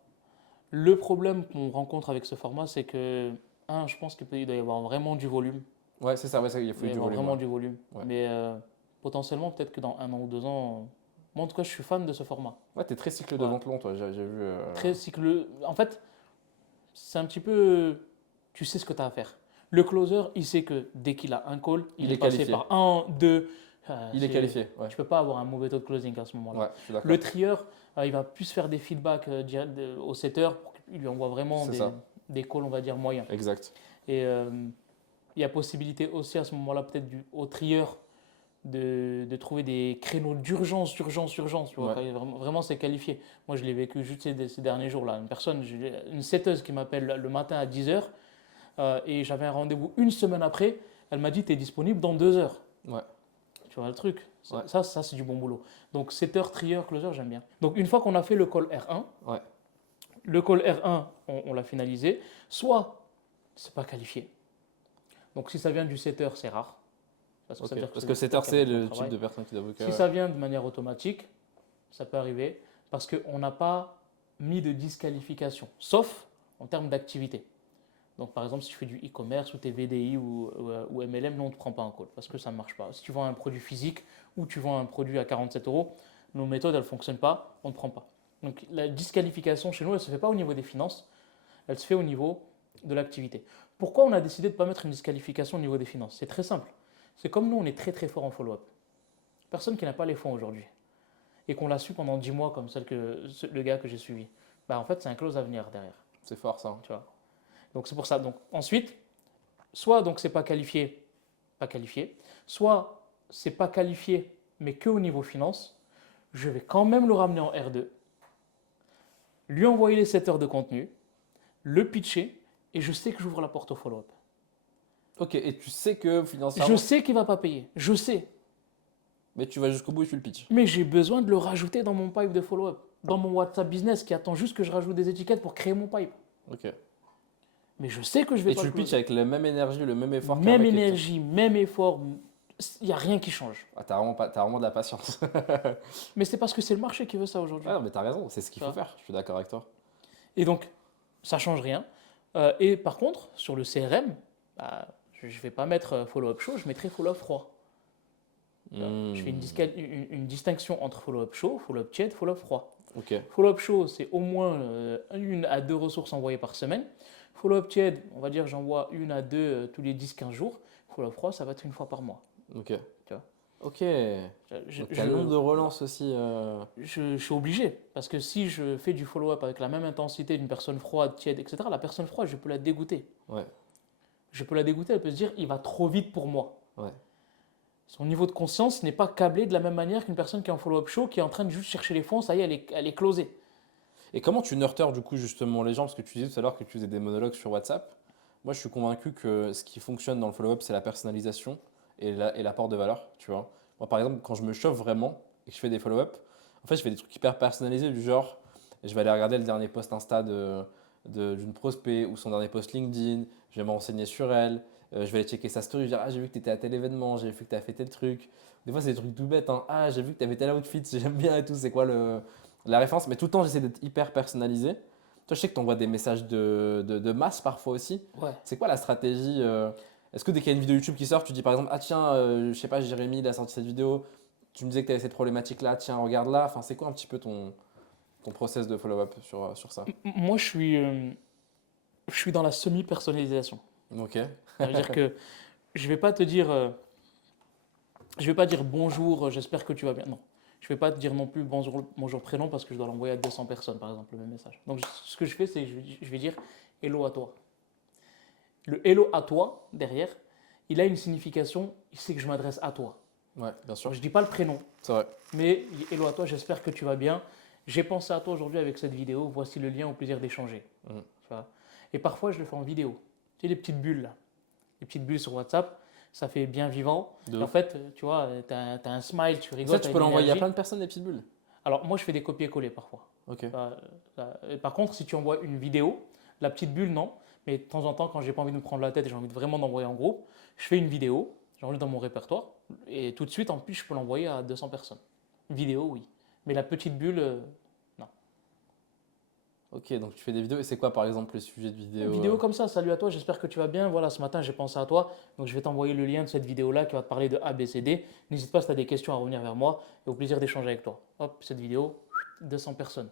Le problème qu'on rencontre avec ce format, c'est que, je pense qu'il doit y avoir vraiment du volume. Ouais, c'est ça, ouais, il Il faut doit y du avoir volume. vraiment Ouais. du volume. Ouais. Mais potentiellement, peut-être que dans 1 an ou 2 ans, moi, en tout cas, je suis fan de ce format. Ouais, t'es très cycle de Ouais. vente long, toi, j'ai vu. Très cycle. En fait, c'est un petit peu. Tu sais ce que tu as à faire. Le closer, il sait que dès qu'il a un call, il est passé qualifié. par 1, 2. Il est qualifié, ouais. Tu peux pas avoir un mauvais taux de closing à ce moment-là. Ouais, je suis d'accord. Le trieur, il va plus faire des feedbacks au setter pour qu'il lui envoie vraiment C'est ça. des calls, on va dire, moyens. Exact. Et il y a possibilité aussi à ce moment-là, peut-être au trieur, de trouver des créneaux d'urgence, urgence. Tu vois, Ouais. vraiment, c'est qualifié. Moi, je l'ai vécu juste ces derniers jours-là. Une setteuse qui m'appelle le matin à 10 h et j'avais un rendez-vous une semaine après. Elle m'a dit, tu es disponible dans 2 heures. Ouais. Tu vois le truc. Ouais. Ça c'est du bon boulot. Donc, setter, trieur, closer, j'aime bien. Donc, une fois qu'on a fait le call R1, Ouais. le call R1, on l'a finalisé. Soit, c'est pas qualifié. Donc, si ça vient du setter, c'est rare. Parce que, Ok. ça veut dire Parce c'est que le setter, qui a c'est fait son le travail. type de personne qui doit booker. Si ça vient de manière automatique, ça peut arriver parce qu'on n'a pas mis de disqualification, sauf en termes d'activité. Donc, par exemple, si tu fais du e-commerce ou tes VDI ou MLM, non, on ne te prend pas en call parce que ça ne marche pas. Si tu vends un produit physique ou tu vends un produit à 47 euros, nos méthodes, elles ne fonctionnent pas, on ne prend pas. Donc, la disqualification chez nous, elle ne se fait pas au niveau des finances, elle se fait au niveau de l'activité. Pourquoi on a décidé de ne pas mettre une disqualification au niveau des finances? C'est très simple. C'est comme nous, on est très très fort en follow-up. Personne qui n'a pas les fonds aujourd'hui et qu'on l'a su pendant 10 mois comme le gars que j'ai suivi, bah, en fait, c'est un close à venir derrière. C'est fort ça. Tu vois. Donc c'est pour ça. Donc ensuite, soit donc c'est pas qualifié, soit c'est pas qualifié mais que au niveau finance, je vais quand même le ramener en R2, lui envoyer les 7 heures de contenu, le pitcher et je sais que j'ouvre la porte au follow-up. Ok, et tu sais que financièrement. Je sais qu'il va pas payer, je sais, Mais tu vas jusqu'au bout et tu le pitches. mais j'ai besoin de le rajouter dans mon pipe de follow-up, dans mon WhatsApp business qui attend juste que je rajoute des étiquettes pour créer mon pipe. Ok. Mais je sais que je vais Et pas tu le le pitches closer. avec la même énergie, le même effort qu'un Même mec qui- énergie, même effort, il n'y a rien qui change. Ah, t'as vraiment de la patience. Mais c'est parce que c'est le marché qui veut ça aujourd'hui. Ah non, mais t'as raison, c'est ce qu'il faut Ça. faire. Je suis d'accord avec toi. Et donc, ça change rien. Et par contre, sur le CRM, bah, je ne vais pas mettre follow-up chaud, je mettrai follow-up froid. Je fais une distinction entre follow-up chaud, follow-up tiède, follow-up froid. Ok. Follow-up chaud, c'est au moins 1 à 2 ressources envoyées par semaine. Follow-up tiède, on va dire j'envoie 1 à 2 tous les 10-15 jours. Follow-up froid, ça va être 1 fois par mois. Ok. Tu vois. Ok. Je, Donc t'as le nombre de relances aussi. je suis obligé, parce que si je fais du follow-up avec la même intensité d'une personne froide, tiède, etc., la personne froide, je peux la dégoûter. Ouais. Je peux la dégoûter, elle peut se dire, il va trop vite pour moi. Ouais. Son niveau de conscience n'est pas câblé de la même manière qu'une personne qui est en follow-up chaud, qui est en train de juste chercher les fonds, ça y est, elle est closée. Et comment tu nurtures du coup justement les gens? Parce que tu disais tout à l'heure que tu faisais des monologues sur WhatsApp. Moi, je suis convaincu que ce qui fonctionne dans le follow-up, c'est la personnalisation et l'apport de valeur. Tu vois. Moi, par exemple, quand je me chauffe vraiment et que je fais des follow-up, en fait, je fais des trucs hyper personnalisés du genre, je vais aller regarder le dernier post Insta d'une prospect ou son dernier post LinkedIn, je vais me renseigner sur elle, je vais aller checker sa story, je vais dire, ah, j'ai vu que tu étais à tel événement, j'ai vu que tu as fait tel truc. Des fois, c'est des trucs tout bêtes, hein. Ah, j'ai vu que tu avais tel outfit, j'aime bien et tout, c'est quoi la référence? Mais tout le temps, j'essaie d'être hyper personnalisé. Toi, je sais que tu envoies des messages de masse parfois aussi. Ouais. C'est quoi la stratégie Est-ce que dès qu'il y a une vidéo YouTube qui sort, tu dis par exemple, ah tiens, je sais pas, Jérémy, il a sorti cette vidéo, tu me disais que tu avais cette problématique-là, tiens, regarde là. Enfin, c'est quoi un petit peu ton process de follow-up sur ça? Moi, je suis dans la semi-personnalisation. Ok. Ça veut dire que je vais pas te dire, je vais pas dire bonjour, j'espère que tu vas bien. Non. Je vais pas te dire non plus bonjour, bonjour prénom parce que je dois l'envoyer à 200 personnes, par exemple, le même message. Donc, ce que je fais, c'est que je vais dire hello à toi. Le hello à toi, derrière, il a une signification, il sait que je m'adresse à toi. Ouais, bien sûr. Donc, je dis pas le prénom, C'est vrai. mais hello à toi, j'espère que tu vas bien. J'ai pensé à toi aujourd'hui avec cette vidéo, voici le lien, au plaisir d'échanger. Mhm. Tu vois. Et parfois, je le fais en vidéo. Tu sais, les petites bulles là, les petites bulles sur WhatsApp, ça fait bien vivant. De Et en ouf. fait, tu vois, tu as, un smile, tu Et rigoles. ça, tu t'as peux une l'envoyer à énergie. plein de personnes, les petites bulles. Alors, moi, je fais des copier-coller parfois. Ok. Et par contre, si tu envoies une vidéo, la petite bulle, non. Mais de temps en temps, quand j'ai pas envie de me prendre la tête et j'ai envie de vraiment d'envoyer en groupe, je fais une vidéo, j'enlève dans mon répertoire, et tout de suite, en plus, je peux l'envoyer à 200 personnes. Vidéo, oui. Mais la petite bulle, non. Ok, donc tu fais des vidéos. Et c'est quoi, par exemple, les sujets de vidéo Une vidéo comme ça, salut à toi, j'espère que tu vas bien. Voilà, ce matin, j'ai pensé à toi. Donc, je vais t'envoyer le lien de cette vidéo-là qui va te parler de A, B, C, D. N'hésite pas si tu as des questions à revenir vers moi et au plaisir d'échanger avec toi. Hop, cette vidéo, 200 personnes.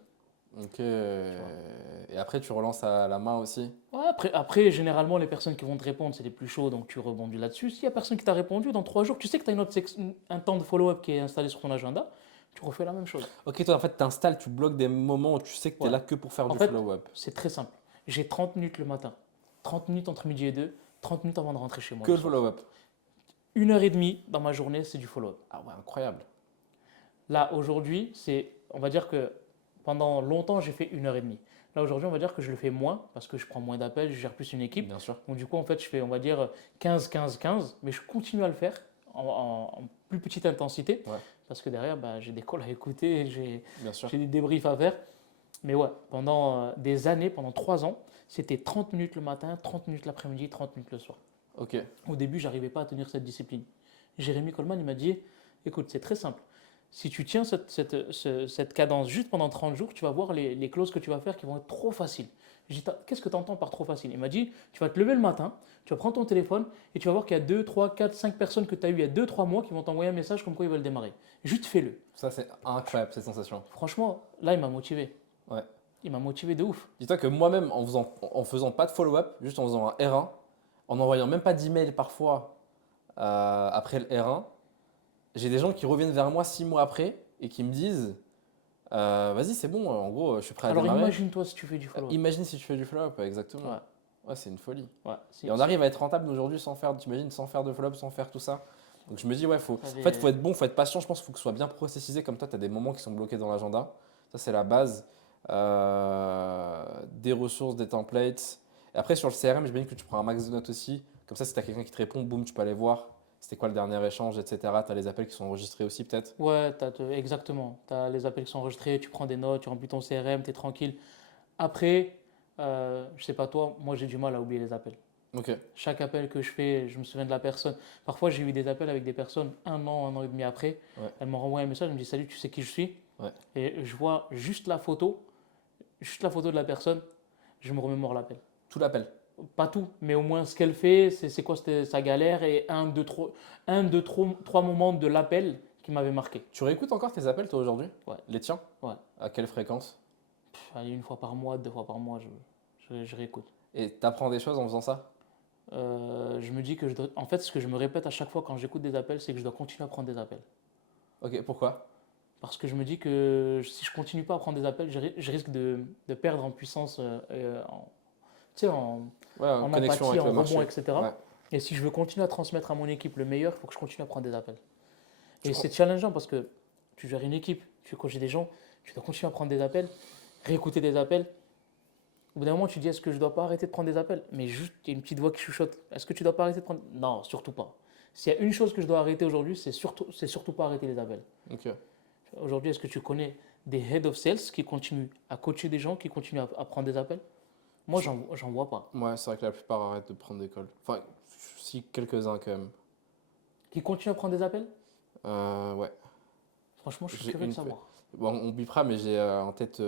Ok. Et après, tu relances à la main aussi. Ouais, après, généralement, les personnes qui vont te répondre, c'est les plus chauds, donc tu rebondis là-dessus. S'il n'y a personne qui t'a répondu, dans 3 jours, tu sais que tu as un temps de follow-up qui est installé sur ton agenda, tu refais la même chose. Ok, toi, en fait, tu installes, tu bloques des moments où tu sais que tu es Ouais. là que pour faire En du fait, follow-up. c'est très simple. J'ai 30 minutes le matin, 30 minutes entre midi et 2, 30 minutes avant de rentrer chez moi. Que le le soir. follow-up. 1 heure et demie dans ma journée, c'est du follow-up. Ah ouais, incroyable. Là, aujourd'hui, on va dire que pendant longtemps, j'ai fait 1 heure et demie. Là, aujourd'hui, on va dire que je le fais moins parce que je prends moins d'appels, je gère plus une équipe. Bien sûr. Donc, du coup, en fait, je fais, on va dire, 15, 15, 15, mais je continue à le faire en plus petite intensité Ouais. parce que derrière, bah, j'ai des calls à écouter, Bien sûr. j'ai des débriefs à faire. Mais ouais, pendant des années, pendant 3 ans, c'était 30 minutes le matin, 30 minutes l'après-midi, 30 minutes le soir. Ok. Au début, j'arrivais pas à tenir cette discipline. Jérémy Coleman, il m'a dit, écoute, c'est très simple. Si tu tiens cette cadence juste pendant 30 jours, tu vas voir les clauses que tu vas faire qui vont être trop faciles. J'ai dit, qu'est-ce que tu entends par trop facile? Il m'a dit, tu vas te lever le matin, tu vas prendre ton téléphone et tu vas voir qu'il y a 2, 3, 4, 5 personnes que tu as eues il y a 2, 3 mois qui vont t'envoyer un message comme quoi ils veulent démarrer. Juste fais-le. Ça, c'est incroyable cette sensation. Franchement, là, il m'a motivé. Ouais. Il m'a motivé de ouf. Dis-toi que moi-même, en faisant pas de follow-up, juste en faisant un R1, en n'envoyant même pas d'email parfois après le R1, j'ai des gens qui reviennent vers moi 6 mois après et qui me disent vas-y, c'est bon, en gros, je suis prêt à Alors démarrer. imagine-toi si tu fais du follow-up. Imagine si tu fais du follow-up, exactement. Ouais. Ouais, c'est une folie. Ouais, Et on arrive à être rentable aujourd'hui sans faire, t'imagines, sans faire de follow-up, sans faire tout ça. Donc je me dis, ouais, en fait, faut être bon, faut être patient. Je pense qu'il faut que ce soit bien processisé. Comme toi, tu as des moments qui sont bloqués dans l'agenda. Ça, c'est la base. Des ressources, des templates. Et après, sur le CRM, j'imagine que tu prends un max de notes aussi. Comme ça, si tu as quelqu'un qui te répond, boum, tu peux aller voir. C'était quoi le dernier échange, etc. Tu as les appels qui sont enregistrés aussi, peut-être. Ouais, exactement. Tu as les appels qui sont enregistrés, tu prends des notes, tu remplis ton CRM, tu es tranquille. Après, je sais pas toi, moi j'ai du mal à oublier les appels. Ok. Chaque appel que je fais, je me souviens de la personne. Parfois, j'ai eu des appels avec des personnes 1 an et demi après. Ouais. Elles m'ont renvoyé un message, elles me disent salut, tu sais qui je suis? Ouais. Et je vois juste la photo de la personne, je me remémore l'appel. Tout l'appel. Pas tout, mais au moins ce qu'elle fait, c'est quoi sa galère et trois moments de l'appel qui m'avaient marqué. Tu réécoutes encore tes appels, toi, aujourd'hui? Ouais. Les tiens? Ouais. À quelle fréquence? Allez, 1 fois par mois, 2 fois par mois, je réécoute. Et tu apprends des choses en faisant ça? Je me dis que en fait, ce que je me répète à chaque fois quand j'écoute des appels, c'est que je dois continuer à prendre des appels. Ok, pourquoi? Parce que je me dis que si je continue pas à prendre des appels, je risque de perdre en puissance, tu sais, Ouais, en connexion empathie, avec en le rebond, marché. etc. Ouais. Et si je veux continuer à transmettre à mon équipe le meilleur, il faut que je continue à prendre des appels. Et Je c'est challengeant parce que tu gères une équipe, tu coaches des gens, tu dois continuer à prendre des appels, réécouter des appels. Au bout d'un moment, tu dis, est-ce que je ne dois pas arrêter de prendre des appels? Mais juste, il y a une petite voix qui chuchote. Est-ce que tu ne dois pas arrêter de prendre? Non, surtout pas. S'il y a une chose que je dois arrêter aujourd'hui, c'est surtout pas arrêter les appels. Ok. Aujourd'hui, est-ce que tu connais des head of sales qui continuent à coacher des gens, qui continuent à prendre des appels? Moi, j'en vois pas. Ouais, c'est vrai que la plupart arrêtent de prendre des calls. Enfin, si, quelques-uns quand même. Qui continuent à prendre des appels? Ouais. Franchement, je suis J'ai curieux de une- savoir. Bon, on bipera, mais j'ai en tête.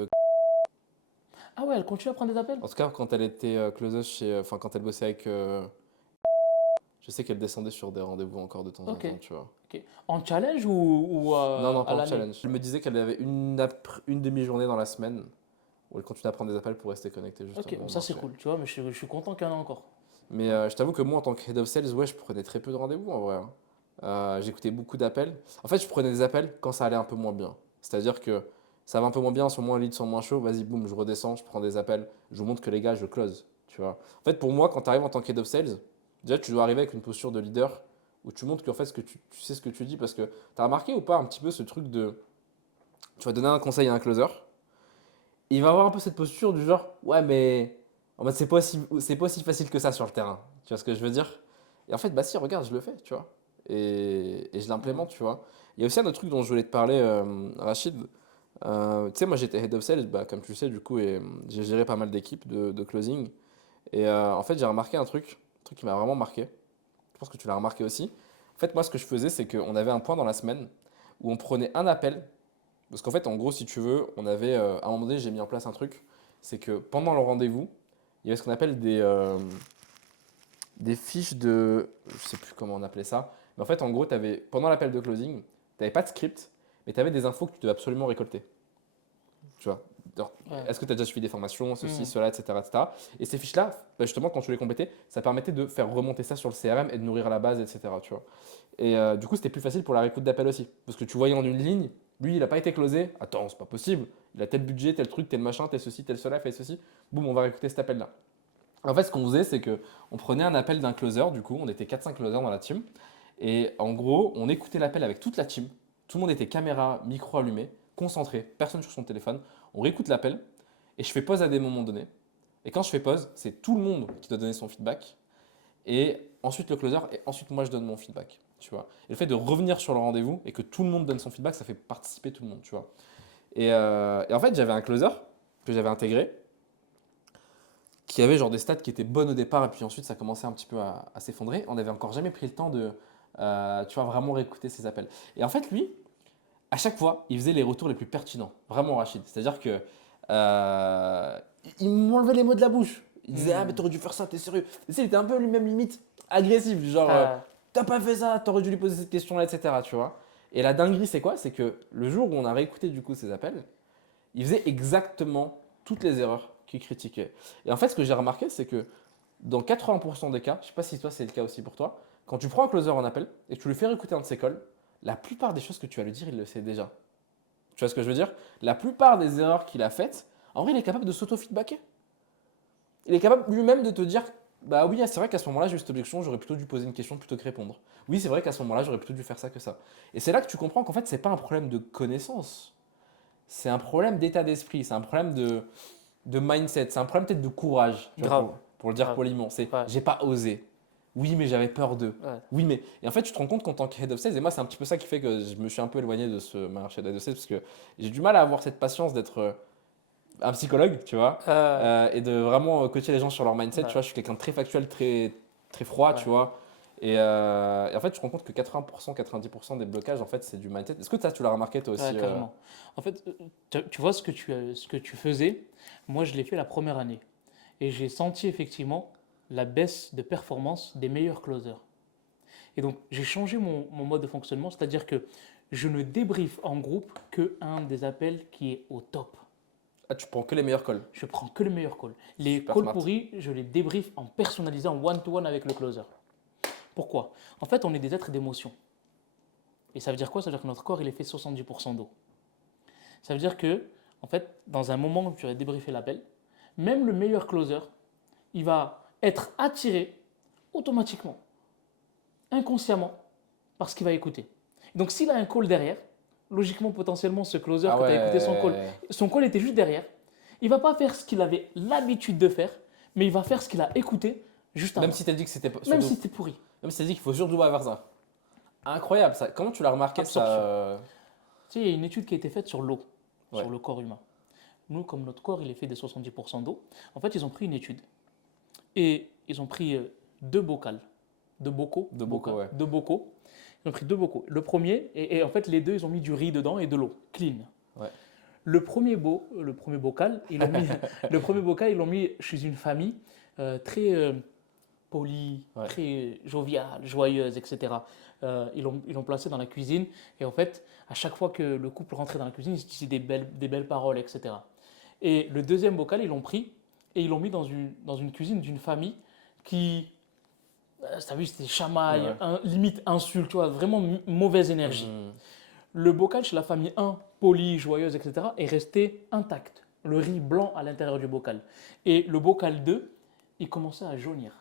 Ah ouais, elle continue à prendre des appels? En tout cas, quand elle était closeuse chez. Enfin, quand elle bossait avec. Je sais qu'elle descendait sur des rendez-vous encore de temps en Ok. temps, tu vois. Ok. En challenge ou Non, à pas en l'année? challenge. Elle me disait qu'elle avait une demi-journée dans la semaine où elle continue à prendre des appels pour rester connectée justement Ok, au ça c'est marché. cool, tu vois, mais je suis content qu'il y en ait encore. Mais je t'avoue que moi, en tant que head of sales, ouais, je prenais très peu de rendez-vous en vrai, hein. J'écoutais beaucoup d'appels. En fait, je prenais des appels quand ça allait un peu moins bien. C'est-à-dire que ça va un peu moins bien, sur moins leads, sont moins chauds, vas-y, boum, je redescends, je prends des appels, je vous montre que les gars, je close, tu vois. En fait, pour moi, quand tu arrives en tant qu'head of sales, déjà, tu dois arriver avec une posture de leader où tu montres qu'en fait, tu sais ce que tu dis parce que tu as remarqué ou pas un petit peu ce truc de. Tu vas donner un conseil à un closer, il va avoir un peu cette posture du genre, ouais, mais en mode, c'est pas aussi facile que ça sur le terrain. Tu vois ce que je veux dire? Et en fait, bah si, regarde, je le fais, tu vois. Et je l'implémente, tu vois. Il y a aussi un autre truc dont je voulais te parler, Rachid. Tu sais, moi j'étais head of sales, bah, comme tu le sais, du coup, et j'ai géré pas mal d'équipes de closing. Et en fait, j'ai remarqué un truc qui m'a vraiment marqué. Je pense que tu l'as remarqué aussi. En fait, moi, ce que je faisais, c'est qu'on avait un point dans la semaine où on prenait un appel. Parce qu'en fait, en gros, si tu veux, on avait, à un moment donné, j'ai mis en place un truc. C'est que pendant le rendez-vous, il y avait ce qu'on appelle des fiches de. Je sais plus comment on appelait ça. Mais en fait, en gros, pendant l'appel de closing, tu n'avais pas de script, mais tu avais des infos que tu devais absolument récolter. Tu vois. Alors, Ouais. est-ce que tu as déjà suivi des formations, ceci, Mhm. cela, etc., etc. Et ces fiches-là, bah, justement, quand tu les complétais, ça permettait de faire remonter ça sur le CRM et de nourrir la base, etc. Tu vois. Et du coup, c'était plus facile pour la réécoute d'appel aussi. Parce que tu voyais en une ligne, lui, il n'a pas été closé. Attends, c'est pas possible. Il a tel budget, tel truc, tel machin, tel ceci, tel cela, fait ceci. Boum, on va réécouter cet appel-là. En fait, ce qu'on faisait, c'est que on prenait un appel d'un closer, du coup, on était 4-5 closers dans la team. Et en gros, on écoutait l'appel avec toute la team. Tout le monde était caméra, micro allumé, concentré, personne sur son téléphone. On réécoute l'appel et je fais pause à des moments donnés. Et quand je fais pause, c'est tout le monde qui doit donner son feedback. Et ensuite le closer, et ensuite moi je donne mon feedback. Tu vois. Et le fait de revenir sur le rendez-vous et que tout le monde donne son feedback, ça fait participer tout le monde. Tu vois. Et en fait, j'avais un closer que j'avais intégré qui avait genre des stats qui étaient bonnes au départ et puis ensuite ça commençait un petit peu à s'effondrer. On n'avait encore jamais pris le temps de tu vois, vraiment réécouter ses appels. Et en fait, lui, à chaque fois, il faisait les retours les plus pertinents, vraiment Rachid. C'est-à-dire que il m'enlevait les mots de la bouche. Il disait, ah, mais Hmm. t'aurais dû faire ça, t'es sérieux. Et tu sais, il était un peu lui-même limite agressif, du genre, Ah, t'as pas fait ça, t'aurais dû lui poser cette question-là, etc. Tu vois. Et la dinguerie, c'est quoi? C'est que le jour où on a réécouté du coup ses appels, il faisait exactement toutes les erreurs qu'il critiquait. Et en fait, ce que j'ai remarqué, c'est que dans 80% des cas, je sais pas si toi c'est le cas aussi pour toi, quand tu prends un closer en appel et que tu lui fais écouter un de ses calls, la plupart des choses que tu vas lui dire, il le sait déjà. Tu vois ce que je veux dire? La plupart des erreurs qu'il a faites, en vrai, il est capable de s'auto-feedbacker. Il est capable lui-même de te dire, bah oui, c'est vrai qu'à ce moment-là, j'ai eu cette objection, j'aurais plutôt dû poser une question plutôt que répondre. Oui, c'est vrai qu'à ce moment-là, j'aurais plutôt dû faire ça que ça. Et c'est là que tu comprends qu'en fait, c'est pas un problème de connaissance, c'est un problème d'état d'esprit, c'est un problème de mindset, c'est un problème peut-être de courage, tu vois, grave, pour le dire grave. poliment. C'est Ouais, j'ai pas osé. Oui, mais j'avais peur d'eux. ouais. Oui, mais. Et en fait, tu te rends compte qu'en tant que head of sales, et moi, c'est un petit peu ça qui fait que je me suis un peu éloigné de ce marché de head of sales, parce que j'ai du mal à avoir cette patience d'être un psychologue, tu vois, Euh, et de vraiment coacher les gens sur leur mindset. Tu ouais, vois, je suis quelqu'un de très factuel, très, très froid, tu ouais. vois. Et en fait, tu te rends compte que 80%, 90% des blocages, en fait, c'est du mindset. Est-ce que ça, tu l'as remarqué toi Ouais, aussi carrément. En fait, tu vois ce que tu faisais, moi je l'ai fait la première année. Et j'ai senti effectivement la baisse de performance des meilleurs closers. Et donc j'ai changé mon mode de fonctionnement, c'est-à-dire que je ne débriefe en groupe que un des appels qui est au top. Ah, tu prends que les meilleurs calls. Je prends que les meilleurs calls. Les Super calls smart. pourris, je les débriefe en personnalisé, en one-to-one avec le closer. Pourquoi? En fait, on est des êtres d'émotion. Et ça veut dire quoi? Ça veut dire que notre corps, il est fait 70% d'eau. Ça veut dire que, en fait, dans un moment où tu vas débriefer l'appel, même le meilleur closer, il va être attiré automatiquement, inconsciemment, parce qu'il va écouter. Donc s'il a un call derrière, logiquement, potentiellement, ce closer Ah que tu as écouté ouais. son call était juste derrière, il ne va pas faire ce qu'il avait l'habitude de faire, mais il va faire ce qu'il a écouté juste Même avant. si t'as dit que c'était Même surtout. si c'était pourri. Même si t'as dit qu'il faut surtout pas faire ça. Incroyable ça. Comment tu l'as remarqué ça Absorption. Tu sais, il y a une étude qui a été faite sur l'eau, Ouais. sur le corps humain. Nous, comme notre corps, il est fait de 70% d'eau, en fait, ils ont pris une étude et ils ont pris deux bocals, deux bocaux, De beaucoup, ouais. deux bocaux. Ils ont pris deux bocaux. Le premier, et en fait, les deux, ils ont mis du riz dedans et de l'eau, clean. Ouais. Le premier bocal, ils l'ont mis, le premier bocal, ils l'ont mis chez une famille très polie, Ouais. très joviale, joyeuse, etc. Ils l'ont placé dans la cuisine et en fait, à chaque fois que le couple rentrait dans la cuisine, ils se disaient des belles paroles, etc. Et le deuxième bocal, ils l'ont pris et ils l'ont mis dans une cuisine d'une famille qui, t'as vu, c'était chamaille, Ouais. limite insulte, tu vois, vraiment mauvaise énergie. Mhm. Le bocal chez la famille 1, polie, joyeuse, etc., est resté intact. Le riz blanc à l'intérieur du bocal. Et le bocal 2, il commençait à jaunir.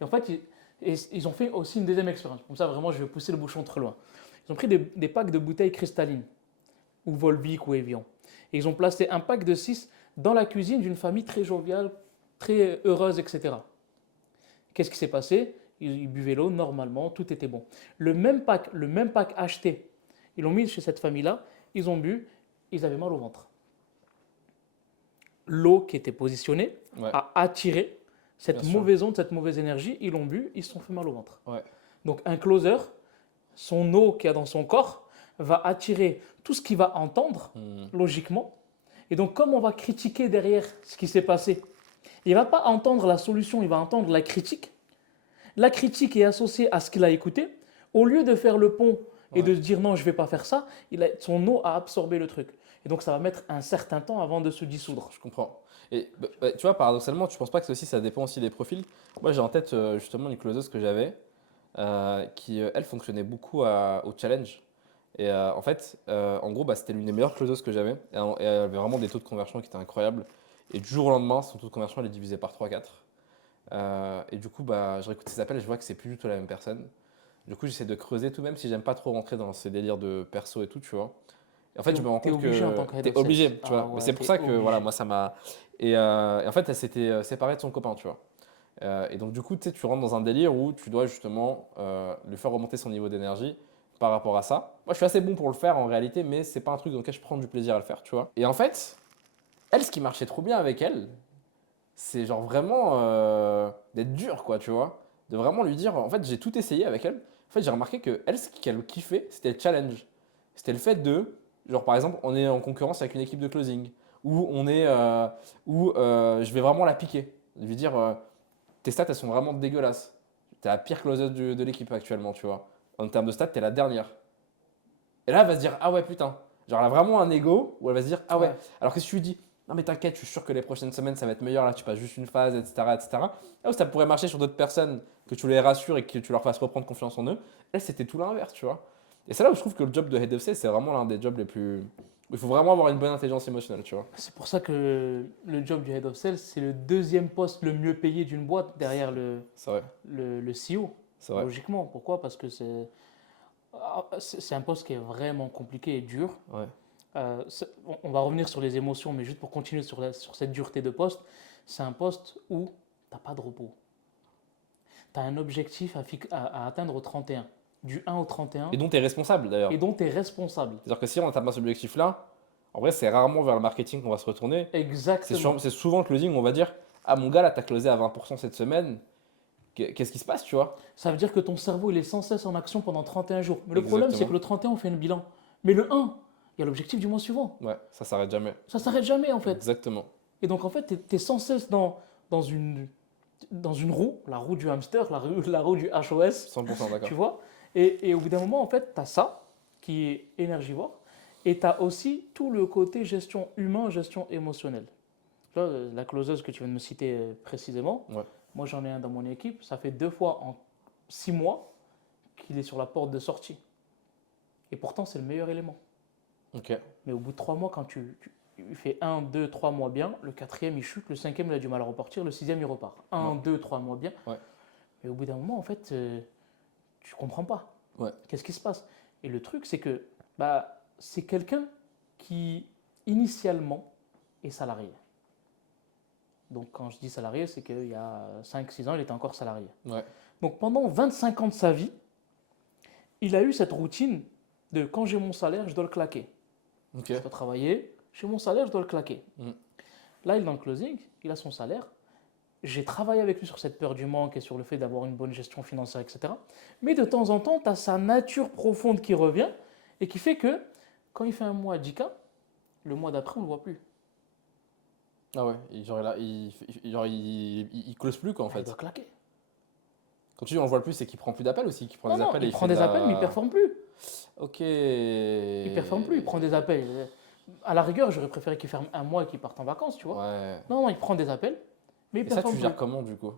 Et en fait, ils ont fait aussi une deuxième expérience. Comme ça, vraiment, je vais pousser le bouchon très loin. Ils ont pris des packs de bouteilles cristallines, ou Volvic ou Evian. Et ils ont placé un pack de 6 dans la cuisine d'une famille très joviale, très heureuse, etc. Qu'est-ce qui s'est passé? Ils buvaient l'eau normalement, tout était bon. Le même pack acheté, ils l'ont mis chez cette famille-là, ils ont bu, ils avaient mal au ventre. L'eau qui était positionnée Ouais. a attiré Bien cette sûr. mauvaise onde, cette mauvaise énergie, ils l'ont bu, ils se sont fait mal au ventre. Ouais. Donc un closer, son eau qu'il y a dans son corps, va attirer tout ce qu'il va entendre, Mhm. logiquement. Et donc comme on va critiquer derrière ce qui s'est passé, il ne va pas entendre la solution, il va entendre la critique. La critique est associée à ce qu'il a écouté. Au lieu de faire le pont et Ouais. de se dire non, je ne vais pas faire ça, son eau a absorbé le truc. Et donc ça va mettre un certain temps avant de se dissoudre. Je comprends. Et tu vois, paradoxalement, tu penses pas que ça dépend aussi des profils? Moi, j'ai en tête justement une closeuse que j'avais qui, elle, fonctionnait beaucoup au challenge. Et en fait, en gros, bah, c'était l'une des meilleures closeuses que j'avais. Et elle avait vraiment des taux de conversion qui étaient incroyables. Et du jour au lendemain, son taux de conversion, elle est divisé par 3-4. Et du coup, bah, je réécoute ses appels et je vois que c'est plus du tout la même personne. Du coup, j'essaie de creuser tout, même si j'aime pas trop rentrer dans ces délires de perso et tout, tu vois. Et en fait, je me rends T'es compte obligé en que tant que head t'es of sales. obligé, tu Ah vois. Mais ouais, c'est pour t'es ça que, voilà, obligé. moi, ça m'a. Et en fait, elle s'était séparée de son copain, tu vois. Et donc, du coup, tu sais, tu rentres dans un délire où tu dois justement lui faire remonter son niveau d'énergie par rapport à ça. Moi, je suis assez bon pour le faire en réalité, mais c'est pas un truc dans lequel je prends du plaisir à le faire, tu vois. Et en fait, elle, ce qui marchait trop bien avec elle, c'est genre vraiment d'être dur, quoi, tu vois. De vraiment lui dire, en fait, j'ai tout essayé avec elle. En fait, j'ai remarqué que elle, ce qu'elle kiffait, c'était le challenge. C'était le fait de, genre par exemple, on est en concurrence avec une équipe de closing. je vais vraiment la piquer. Je vais dire, tes stats, elles sont vraiment dégueulasses. Tu es la pire closeuse de l'équipe actuellement, tu vois. En termes de stats, tu es la dernière. Et là, elle va se dire, ah ouais, putain. Genre, elle a vraiment un ego où elle va se dire, ah ouais. Ouais. Alors que si tu lui dis, non mais t'inquiète, je suis sûr que les prochaines semaines, ça va être meilleur. Là, tu passes juste une phase, etc. etc. Là où ça pourrait marcher sur d'autres personnes, que tu les rassures et que tu leur fasses reprendre confiance en eux. Elle, c'était tout l'inverse, tu vois. Et c'est là où je trouve que le job de Head of Sales, c'est vraiment l'un des jobs les plus. Il faut vraiment avoir une bonne intelligence émotionnelle, tu vois. C'est pour ça que le job du Head of Sales, c'est le deuxième poste le mieux payé d'une boîte derrière C'est vrai, le CEO. c'est vrai. Logiquement. Pourquoi? Parce que c'est un poste qui est vraiment compliqué et dur. Ouais. On va revenir sur les émotions, mais juste pour continuer sur cette dureté de poste, c'est un poste où tu n'as pas de repos. Tu as un objectif à atteindre au 31, du 1 au 31, Et dont tu es responsable d'ailleurs. et dont tu es responsable. C'est-à-dire que si on n'atteint pas cet objectif-là, en vrai, c'est rarement vers le marketing qu'on va se retourner. Exactement. C'est souvent le closing où on va dire, ah mon gars, là, t'as closé à 20% cette semaine. Qu'est-ce qui se passe, tu vois? Ça veut dire que ton cerveau, il est sans cesse en action pendant 31 jours. Mais le problème, c'est Exactement. que le 31, on fait un bilan. Mais le 1, il y a l'objectif du mois suivant. Ouais, ça s'arrête jamais. Ça s'arrête jamais, en fait. Exactement. Et donc, en fait, tu es sans cesse dans une roue, la roue du hamster, la roue du HOS, 100% d'accord. tu vois. Et au bout d'un moment, en fait, tu as ça, qui est énergivore, et tu as aussi tout le côté gestion humain, gestion émotionnelle. Tu vois, la closeuse que tu viens de me citer précisément, Ouais. moi j'en ai un dans mon équipe, ça fait 2 fois en 6 mois qu'il est sur la porte de sortie. Et pourtant, c'est le meilleur élément. Ok. Mais au bout de 3 mois, quand tu fais 1, 2, 3 mois bien, le quatrième il chute, le cinquième il a du mal à repartir, le sixième il repart. 1, Ouais. 2, 3 mois bien. Ouais. Mais au bout d'un moment, en fait, tu comprends pas. Ouais. Qu'est-ce qui se passe? Et le truc, c'est que c'est quelqu'un qui, initialement, est salarié. Donc, quand je dis salarié, c'est qu'il y a 5, 6 ans, il était encore salarié. Ouais. Donc, pendant 25 ans de sa vie, il a eu cette routine de quand j'ai mon salaire, je dois le claquer. Ok. Je dois travailler, j'ai mon salaire, je dois le claquer. Mm. Là, il est dans le closing, il a son salaire. J'ai travaillé avec lui sur cette peur du manque et sur le fait d'avoir une bonne gestion financière, etc. Mais de temps en temps, tu as sa nature profonde qui revient et qui fait que quand il fait un mois à 10K, le mois d'après, on ne le voit plus. Ah ouais. Il close plus, quoi, en Il fait. doit claquer. Quand tu dis on le voit le plus, c'est qu'il prend plus d'appels aussi, qu'il prend Non, des non, appels et il il prend fait de des appels, mais il ne la. performe plus. Ok. Il ne performe plus, il prend des appels. À la rigueur, j'aurais préféré qu'il ferme un mois et qu'il parte en vacances, tu vois. Ouais. Non, non, il prend des appels, mais il Et ne ça, tu performe gères plus. comment, du coup?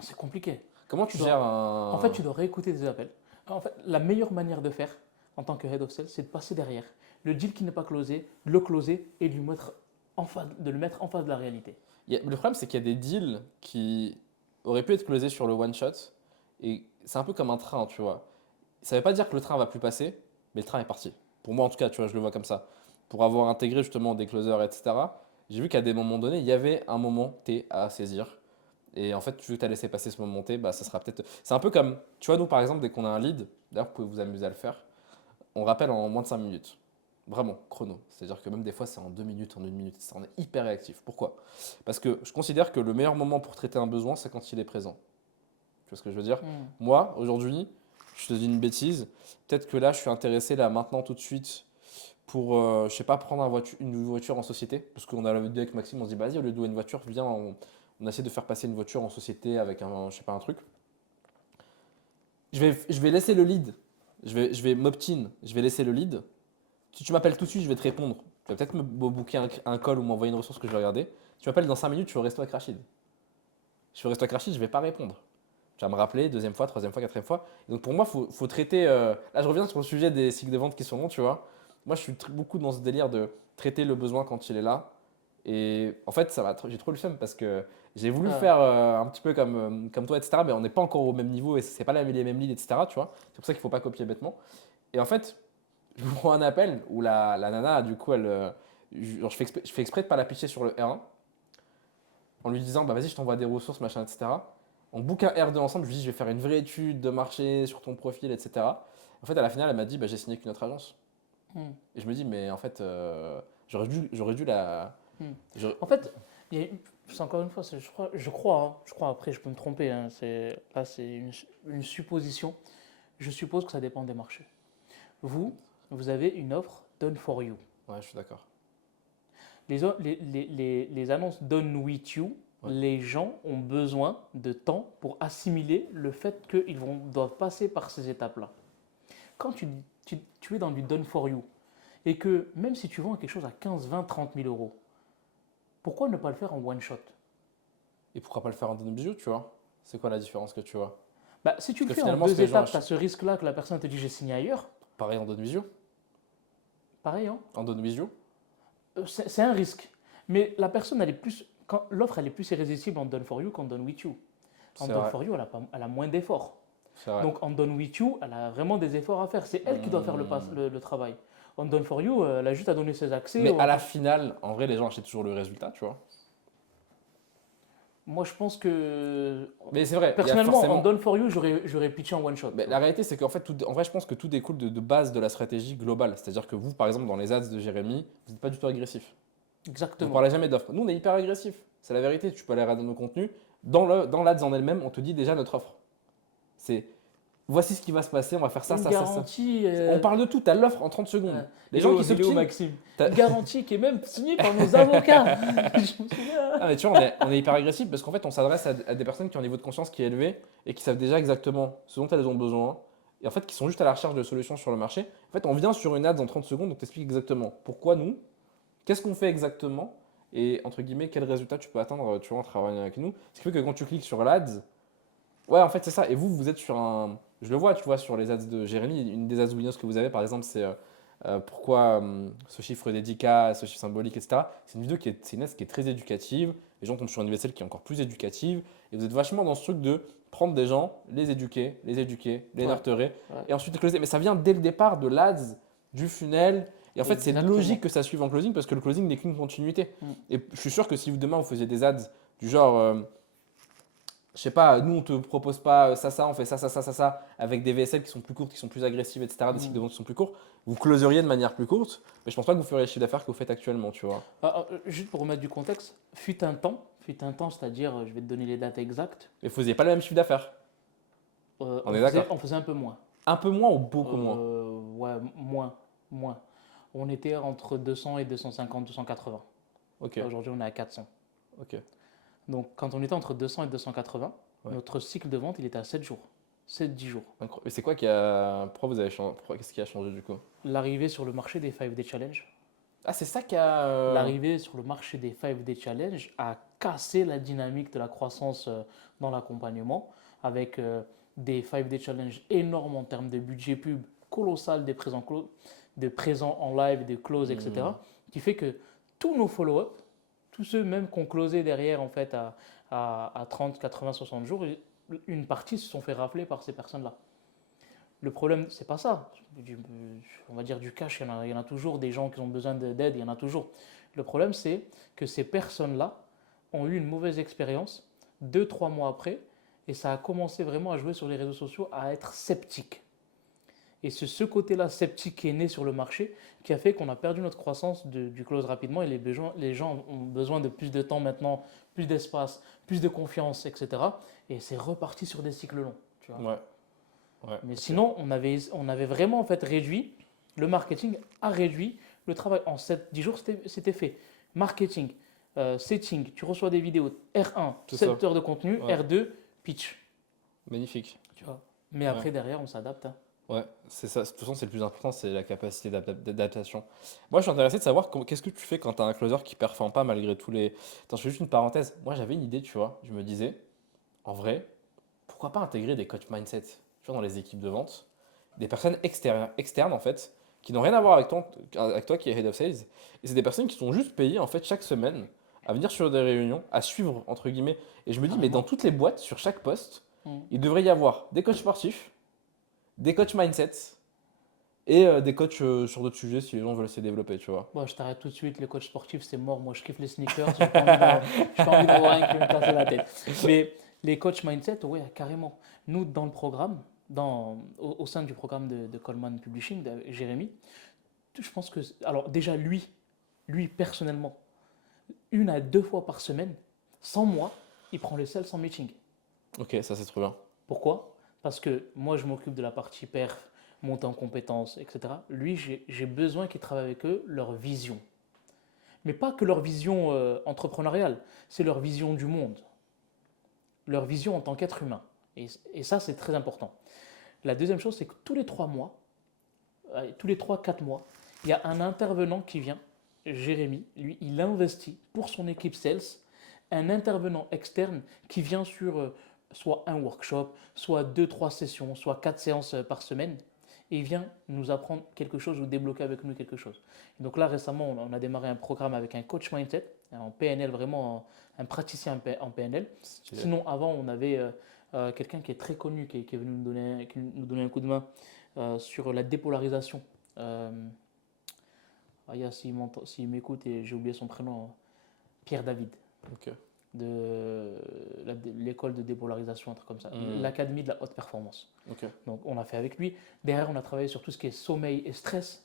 C'est compliqué. Comment tu dois- gères un. En fait, tu dois réécouter des appels. En fait, la meilleure manière de faire en tant que head of sales, c'est de passer derrière. Le deal qui n'est pas closé, le closer et de le mettre en face de la réalité. Le problème, c'est qu'il y a des deals qui auraient pu être closés sur le one shot. Et c'est un peu comme un train, tu vois. Ça ne veut pas dire que le train va plus passer, mais le train est parti. Pour moi, en tout cas, tu vois, je le vois comme ça. Pour avoir intégré justement des closers, etc., j'ai vu qu'à des moments donnés, il y avait un moment T à saisir. Et en fait, tu veux que tu as laissé passer ce moment T, bah, ça sera peut-être. C'est un peu comme, tu vois, nous par exemple, dès qu'on a un lead, d'ailleurs, vous pouvez vous amuser à le faire, on rappelle en moins de 5 minutes. Vraiment, chrono. C'est-à-dire que même des fois, c'est en 2 minutes, en 1 minute. On est hyper réactif. Pourquoi? Parce que je considère que le meilleur moment pour traiter un besoin, c'est quand il est présent. Tu vois ce que je veux dire? Hmm. Moi, aujourd'hui, je te dis une bêtise. Peut-être que là, je suis intéressé, là, maintenant, tout de suite, pour, je sais pas, prendre une voiture en société. Parce qu'on a l'habitude avec Maxime, on se dit, bah, vas-y, au lieu de louer une voiture, viens, on essaie de faire passer une voiture en société avec je sais pas, un truc. Je vais laisser le lead. Je vais m'opt-in. Je vais laisser le lead. Si tu m'appelles tout de suite, je vais te répondre. Tu vas peut-être me booker un call ou m'envoyer une ressource que je vais regarder. Tu m'appelles dans 5 minutes, tu veux resto avec Rachid. Je veux resto avec Rachid, je ne vais pas répondre. Tu vas me rappeler deuxième fois, troisième fois, quatrième fois. Et donc pour moi, faut traiter. Là, je reviens sur le sujet des cycles de vente qui sont longs, tu vois. Moi, je suis beaucoup dans ce délire de traiter le besoin quand il est là. Et en fait, j'ai trop le seum parce que j'ai voulu Ah. faire un petit peu comme toi, etc. Mais on n'est pas encore au même niveau et c'est pas les mêmes leads, etc. Tu vois. C'est pour ça qu'il ne faut pas copier bêtement. Et en fait, je prends un appel où la nana, du coup, genre, je fais exprès de ne pas la pitcher sur le R1 en lui disant, bah vas-y, je t'envoie des ressources, machin, etc. On book un R2 ensemble, je lui dis, je vais faire une vraie étude de marché sur ton profil, etc. En fait, à la finale, elle m'a dit, bah, j'ai signé qu'une autre agence. Hmm. Et je me dis, mais en fait, j'aurais dû la. Hmm. j'aurais- En fait, c'est encore une fois, je crois, après je peux me tromper, hein, là c'est une supposition. Je suppose que ça dépend des marchés. Vous avez une offre done for you. Ouais, je suis d'accord. Les annonces Done with you, Ouais. les gens ont besoin de temps pour assimiler le fait doivent passer par ces étapes-là. Quand tu es dans du done for you et que même si tu vends quelque chose à 15, 20, 30 000 euros, pourquoi ne pas le faire en one shot? Et pourquoi pas le faire en donne bijou, tu vois? C'est quoi la différence que tu vois? Bah, si tu Parce le que fais en finalement, ce deux que les gens étapes, tu as achètent, ce risque-là que la personne te dit j'ai signé ailleurs. pareil en donne bijou. Pareil, hein? En donne bijou. C'est un risque. Mais la personne, l'offre, elle est plus irrésistible en done for you qu'en done with you. En C'est done vrai. for you, elle a moins d'efforts. C'est vrai. Donc en done with you, elle a vraiment des efforts à faire. C'est elle qui doit faire le travail. En done for you, elle a juste à donner ses accès. Mais à la finale, en vrai, les gens achètent toujours le résultat, tu vois. Moi, je pense que Mais c'est vrai, il y a personnellement, forcément. en done for you, j'aurais pitché en one shot. Mais la réalité, c'est qu'en fait, en vrai, je pense que tout découle de base de la stratégie globale. C'est-à-dire que vous, par exemple, dans les ads de Jérémy, vous n'êtes pas du tout agressif. Vous ne Exactement. parlez jamais d'offres. Nous, on est hyper agressif. C'est la vérité. Tu peux aller regarder nos contenus. Dans l'ads en elle-même, on te dit déjà notre offre. C'est voici ce qui va se passer, on va faire ça, Une ça, ça, ça. garantie. On parle de tout, tu as l'offre en 30 secondes. Les gens qui se Vidéo pignent. Maxime. T'as- Une garantie qui est même signée par nos avocats. Je me souviens. Ah, mais tu vois, on est hyper agressif parce qu'en fait, on s'adresse à des personnes qui ont un niveau de conscience qui est élevé et qui savent déjà exactement ce dont elles ont besoin et en fait, qui sont juste à la recherche de solutions sur le marché. En fait, on vient sur une ad en 30 secondes, on t'explique exactement pourquoi nous, qu'est-ce qu'on fait exactement et entre guillemets, quel résultat tu peux atteindre tu vois, en travaillant avec nous. Ce qui fait que quand tu cliques sur l'ads, ouais, en fait, c'est ça. Et vous êtes sur un. Je le vois, tu vois, sur les ads de Jérémy, une des ads Windows que vous avez, par exemple, c'est pourquoi ce chiffre dédicat, ce chiffre symbolique, etc. C'est une vidéo c'est une ads qui est très éducative. Les gens tombent sur une vaisselle qui est encore plus éducative. Et vous êtes vachement dans ce truc de prendre des gens, les éduquer, les Ouais. nurturer, Ouais. et ensuite les closer. Mais ça vient dès le départ de l'ads, du funnel. Et en fait, c'est Exactement. logique que ça suive en closing parce que le closing n'est qu'une continuité. Mm. Et je suis sûr que si demain vous faisiez des ads du genre. Je sais pas, nous on te propose pas ça, on fait ça, avec des VSL qui sont plus courtes, qui sont plus agressives, etc., des cycles de vente qui sont plus courts, vous closeriez de manière plus courte, mais je pense pas que vous feriez le chiffre d'affaires que vous faites actuellement, tu vois. Juste pour remettre du contexte, fut un temps, c'est-à-dire, je vais te donner les dates exactes. Mais vous faisiez pas le même chiffre d'affaires. On est d'accord. On faisait un peu moins. Un peu moins ou beaucoup moins? Ouais, moins. On était entre 200 et 250, 280. Ok, Aujourd'hui, on est à 400. ok. Donc, quand on était entre 200 et 280, Ouais. notre cycle de vente, il était à 7 jours. 7-10 jours. Mais c'est quoi qui a. Pourquoi vous avez changé? Qu'est-ce qui a changé du coup? L'arrivée sur le marché des 5D Challenge. Ah, c'est ça qui a. L'arrivée sur le marché des 5D Challenge a cassé la dynamique de la croissance dans l'accompagnement avec des 5D Challenge énormes en termes de budget pub, colossal des présents en live, des closes, etc. Qui fait que tous nos follow-up, tous ceux même qu'on closait derrière en fait à 30, 80, 60 jours, une partie se sont fait rafler par ces personnes-là. Le problème, c'est pas ça. On va dire du cash, il y en a toujours, des gens qui ont besoin d'aide, il y en a toujours. Le problème, c'est que ces personnes-là ont eu une mauvaise expérience 2-3 mois après et ça a commencé vraiment à jouer sur les réseaux sociaux, à être sceptique. Et c'est ce côté-là sceptique qui est né sur le marché qui a fait qu'on a perdu notre croissance du close rapidement et les gens ont besoin de plus de temps maintenant, plus d'espace, plus de confiance, etc. Et c'est reparti sur des cycles longs. Tu vois. Ouais. Ouais, Mais ok. sinon, on avait vraiment en fait réduit, le marketing a réduit le travail. En 7-10 jours, c'était fait. Marketing, setting, tu reçois des vidéos, R1, C'est 7 ça. heures de contenu, Ouais. R2, pitch. Magnifique. Tu vois. Mais après, derrière, on s'adapte. Hein. Ouais, c'est ça. De toute façon, c'est le plus important, c'est la capacité d'adaptation. Moi, je suis intéressé de savoir qu'est-ce que tu fais quand tu as un closer qui performe pas malgré tous les. Attends, je fais juste une parenthèse. Moi, j'avais une idée, tu vois. Je me disais, en vrai, pourquoi pas intégrer des coach mindset, tu vois, dans les équipes de vente, des personnes externes en fait, qui n'ont rien à voir avec toi qui est head of sales. Et c'est des personnes qui sont juste payées en fait chaque semaine à venir sur des réunions, à suivre entre guillemets. Et je me dis, mais dans toutes les boîtes, sur chaque poste, il devrait y avoir des coachs sportifs, des coachs mindset et des coachs sur d'autres sujets si les gens veulent se développer, tu vois. Bon, je t'arrête tout de suite, les coachs sportifs, c'est mort. Moi, je kiffe les sneakers, j'ai pas envie de voir un qui va me casser la tête. Mais les coachs mindset, oui, carrément. Nous, dans le programme, au sein du programme de Coleman Publishing, de Jérémy, je pense que. Alors, déjà, lui personnellement, 1 à 2 fois par semaine, sans moi, il prend le sel sans meeting. Ok, ça c'est trop bien. Pourquoi? Parce que moi, je m'occupe de la partie perf, montée en compétences, etc. Lui, j'ai besoin qu'ils travaillent avec eux leur vision. Mais pas que leur vision entrepreneuriale, c'est leur vision du monde, leur vision en tant qu'être humain. Et ça, c'est très important. La deuxième chose, c'est que tous les 3 mois, tous les 3, 4 mois, il y a un intervenant qui vient, Jérémy, lui, il investit pour son équipe sales, un intervenant externe qui vient sur soit un workshop, soit 2, 3 sessions, soit 4 séances par semaine, et il vient nous apprendre quelque chose ou débloquer avec nous quelque chose. Et donc là, récemment, on a démarré un programme avec un coach mindset, en PNL, vraiment un praticien en PNL. Sinon, avant, on avait quelqu'un qui est très connu, qui est venu nous donner un coup de main sur la dépolarisation. S'il m'écoute et j'ai oublié son prénom, Pierre David, Ok. de l'école de dépolarisation, un truc comme ça, Mhm. l'académie de la haute performance. Ok. Donc on a fait avec lui. Derrière, on a travaillé sur tout ce qui est sommeil et stress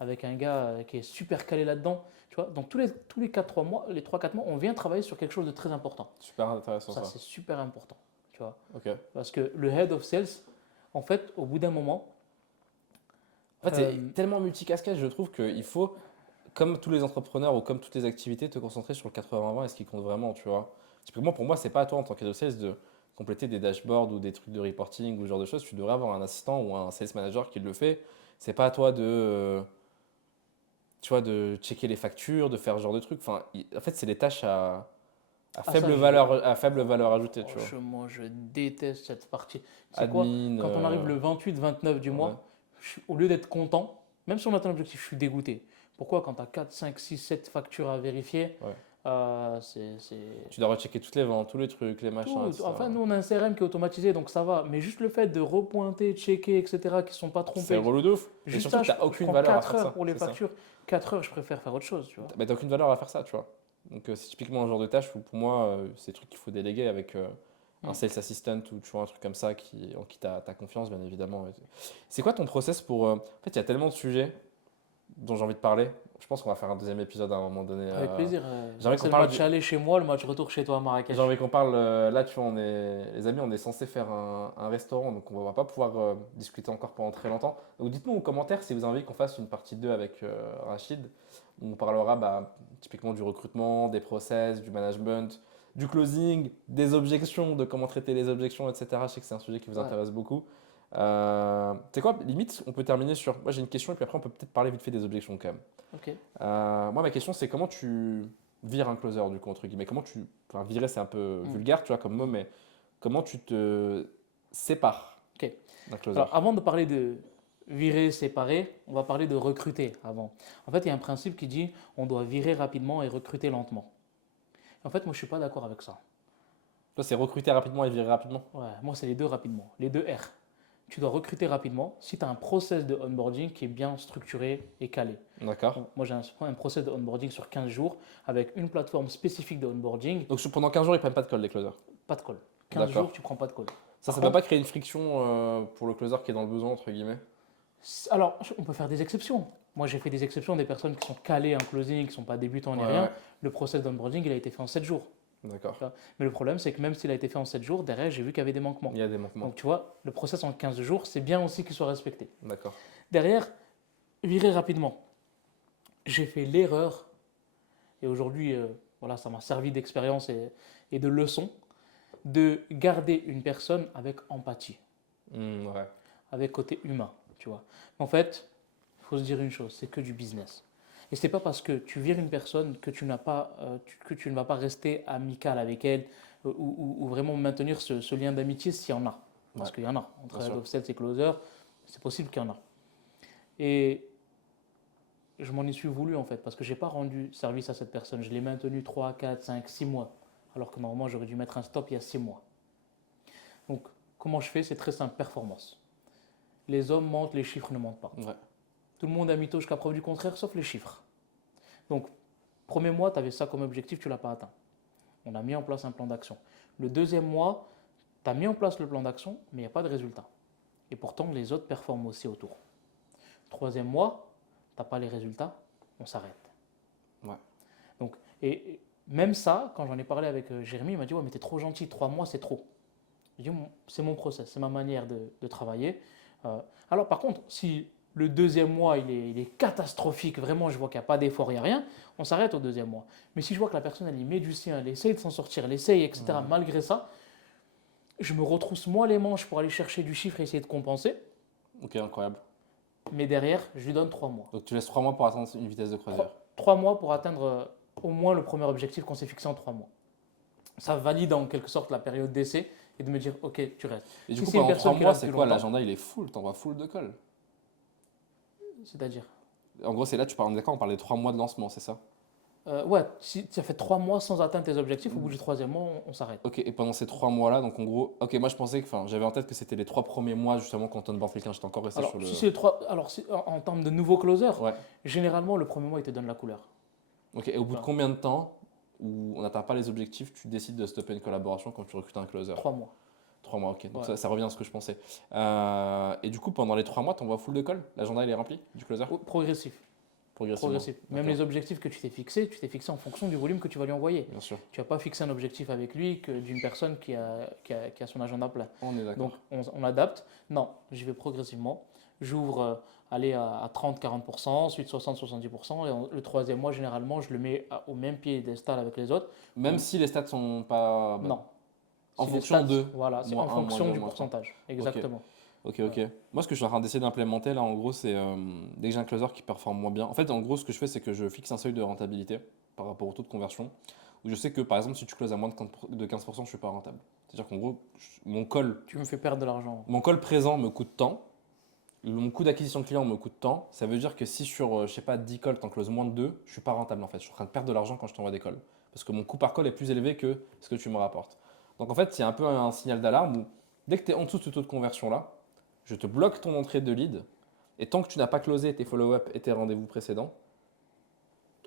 avec un gars qui est super calé là-dedans. Tu vois, donc tous les 4, 3 mois, les 3, 4 mois, on vient travailler sur quelque chose de très important. Super intéressant Ça, ça. c'est super important. Tu vois, Ok. parce que le head of sales, en fait, au bout d'un moment, En fait, euh, c'est tellement multicasquette, je trouve qu'il faut, comme tous les entrepreneurs ou comme toutes les activités, te concentrer sur le 80-20 et ce qui compte vraiment, tu vois. Typiquement, pour moi, c'est pas à toi en tant qu'head of sales de compléter des dashboards ou des trucs de reporting ou ce genre de choses. Tu devrais avoir un assistant ou un sales manager qui le fait. C'est pas à toi tu vois, de checker les factures, de faire ce genre de trucs. Enfin, en fait, c'est des tâches ah, ça, je, à faible valeur ajoutée, tu vois. franchement, je déteste cette partie. C'est quoi? Admin, Quand on arrive le 28, 29 du ouais, mois, au lieu d'être content, même si on atteint l'objectif, je suis dégoûté. Pourquoi? Quand tu as 4, 5, 6, 7 factures à vérifier, ouais. c'est Tu dois rechecker toutes les ventes, tous les trucs, les machins, tout. etc. Enfin, nous, on a un CRM qui est automatisé, donc ça va. Mais juste le fait de repointer, checker, etc., qui ne sont pas C'est trompés. relou de ouf. Et Juste surtout ça, que je, tu n'as je aucune prends valeur à 4 faire heures ça. pour les C'est ça. factures. 4 heures, je préfère faire autre chose, tu vois. Mais t'as aucune valeur à faire ça, tu vois. Donc c'est typiquement un genre de tâche où pour moi, c'est des trucs qu'il faut déléguer avec un Mm. sales assistant ou tu vois, un truc comme ça en qui t'as confiance, bien évidemment. C'est quoi ton process pour... En fait, il y a tellement de sujets dont j'ai envie de parler. Je pense qu'on va faire un deuxième épisode à un moment donné. Avec plaisir. J'ai Là, envie c'est qu'on le parle match aller chez moi, le match retour chez toi à j'ai Marrakech. envie qu'on parle, là tu vois, les amis, on est censé faire un restaurant, donc on va pas pouvoir discuter encore pendant très longtemps. Donc dites-nous en commentaire si vous avez envie qu'on fasse une partie 2 avec Rachid, où on parlera bah, typiquement du recrutement, des process, du management, du closing, des objections, de comment traiter les objections, etc. Je sais que c'est un sujet qui vous Ouais. intéresse beaucoup. Tu sais quoi, limite, on peut terminer sur... Moi j'ai une question et puis après on peut peut-être parler vite fait des objections quand même. Ok. Moi, ma question, c'est comment tu vires un closer, du coup, entre guillemets. Comment tu. Enfin, virer, c'est un peu Mm. vulgaire, tu vois, comme mot, Mm. mais comment tu te sépares Ok. d'un closer? Alors, avant de parler de virer, séparer, on va parler de recruter avant. En fait, il y a un principe qui dit on doit virer rapidement et recruter lentement. En fait, moi, je suis pas d'accord avec ça. Toi, c'est recruter rapidement et virer rapidement. Ouais, moi, c'est les deux rapidement, les deux R. Tu dois recruter rapidement si tu as un process de onboarding qui est bien structuré et calé. D'accord. Donc, moi, j'ai un process de onboarding sur 15 jours avec une plateforme spécifique de onboarding, Donc, pendant 15 jours, ils prennent pas de call, les closers. pas de call. 15 D'accord. jours, tu prends pas de call. Ça Par ne doit contre, pas créer une friction pour le closer qui est dans le besoin, entre guillemets. alors, on peut faire des exceptions. Moi, j'ai fait des exceptions des personnes qui sont calées en closing, qui ne sont pas débutants ni Ouais, rien. ouais. Le process d'onboarding, il a été fait en 7 jours. D'accord. Tu vois. Mais le problème, c'est que même s'il a été fait en 7 jours, derrière, j'ai vu qu'il y avait des manquements. Il y a des manquements. Donc, tu vois, le process en 15 jours, c'est bien aussi qu'il soit respecté. D'accord. Derrière, virer rapidement. J'ai fait l'erreur, et aujourd'hui, voilà, ça m'a servi d'expérience et de leçon, de garder une personne avec empathie, Ouais. avec côté humain, tu vois. En fait, il faut se dire une chose, c'est que du business. Et c'est pas parce que tu vires une personne que tu que tu ne vas pas rester amical avec elle ou vraiment maintenir ce lien d'amitié s'il y en a. Parce Ouais, qu'il y en a. Entre bien head sûr. of sales et closer, c'est possible qu'il y en a. Et je m'en y suis voulu en fait, parce que je n'ai pas rendu service à cette personne. Je l'ai maintenu 3, 4, 5, 6 mois. Alors que normalement, j'aurais dû mettre un stop il y a 6 mois. Donc, comment je fais? C'est très simple, performance. Les hommes mentent, les chiffres ne mentent pas. Ouais. Tout le monde a mytho jusqu'à preuve du contraire, sauf les chiffres. Donc, premier mois, tu avais ça comme objectif, tu ne l'as pas atteint. On a mis en place un plan d'action. Le deuxième mois, tu as mis en place le plan d'action, mais il n'y a pas de résultat. Et pourtant, les autres performent aussi autour. Troisième mois, tu n'as pas les résultats, on s'arrête. Ouais. Donc, et même ça, quand j'en ai parlé avec Jérémy, il m'a dit ouais, mais t'es trop gentil, 3 mois c'est trop. J'ai dit c'est mon process, c'est ma manière de travailler. Alors par contre, si Le deuxième mois, il est catastrophique. Vraiment, je vois qu'il n'y a pas d'effort, il n'y a rien. On s'arrête au deuxième mois. Mais si je vois que la personne, elle y met du sien, elle essaye de s'en sortir, elle essaye, etc., malgré ça, je me retrousse moi les manches pour aller chercher du chiffre et essayer de compenser. Ok, incroyable. Mais derrière, je lui donne 3 mois. Donc tu laisses 3 mois pour atteindre une vitesse de croisière. 3 mois pour atteindre au moins le premier objectif qu'on s'est fixé en 3 mois. Ça valide en quelque sorte la période d'essai et de me dire, ok, tu restes. Et du Si coup, c'est une pendant 3 personne qui mois, reste c'est plus quoi? longtemps, L'agenda, il est full, t'envoies full de colle. c'est-à-dire, En gros, c'est là, tu parles, d'accord, on parle des 3 mois de lancement, c'est ça? ouais, si tu as fait 3 mois sans atteindre tes objectifs, au bout du troisième mois, on s'arrête. Ok, et pendant ces 3 mois-là, donc en gros, ok, moi je pensais que, enfin, j'avais en tête que c'était les 3 premiers mois justement quand on board quelqu'un, j'étais encore resté Alors, sur le. si c'est en termes de nouveaux closers, Ouais. généralement, le premier mois, il te donne la couleur. Ok, et au bout de Voilà. combien de temps où on n'atteint pas les objectifs, tu décides de stopper une collaboration quand tu recrutes un closer? 3 mois. 3 mois, ok, donc Ouais. ça revient à ce que je pensais. Et du coup, pendant les 3 mois, t'envoies full de colle? L'agenda, il est rempli du closer? Progressif. Progressivement. Progressif. Même D'accord. les objectifs que tu t'es fixé en fonction du volume que tu vas lui envoyer. Bien sûr, Tu vas pas fixer un objectif avec lui que d'une personne qui a son agenda plein. on est d'accord. Donc, on adapte. Non, j'y vais progressivement. J'ouvre aller à 30-40%, ensuite 60-70%. Et le troisième mois, généralement, je le mets au même piédestal avec les autres. Même si les stats sont pas bonnes. Non. En Si les fonction stats- de Voilà, c'est moins en un, moins fonction deux, du moins trois. pourcentage. Exactement. Ok. Moi, ce que je suis en train d'essayer d'implémenter là, en gros, c'est dès que j'ai un closer qui performe moins bien. En fait, en gros, ce que je fais, c'est que je fixe un seuil de rentabilité par rapport au taux de conversion. Où je sais que, par exemple, si tu closes à moins de 15%, je ne suis pas rentable. C'est-à-dire qu'en gros, Tu me fais perdre de l'argent. mon call présent me coûte tant. Mon coût d'acquisition client me coûte tant. Ça veut dire que si sur, je sais pas, 10 calls, tu en closes moins de 2, je ne suis pas rentable en fait. Je suis en train de perdre de l'argent quand je t'envoie des calls. Parce que mon coût par call est plus élevé que ce que tu me rapportes. Donc en fait, il y a un peu un signal d'alarme où dès que tu es en dessous de ce taux de conversion là, je te bloque ton entrée de lead. Et tant que tu n'as pas closé tes follow-up et tes rendez-vous précédents,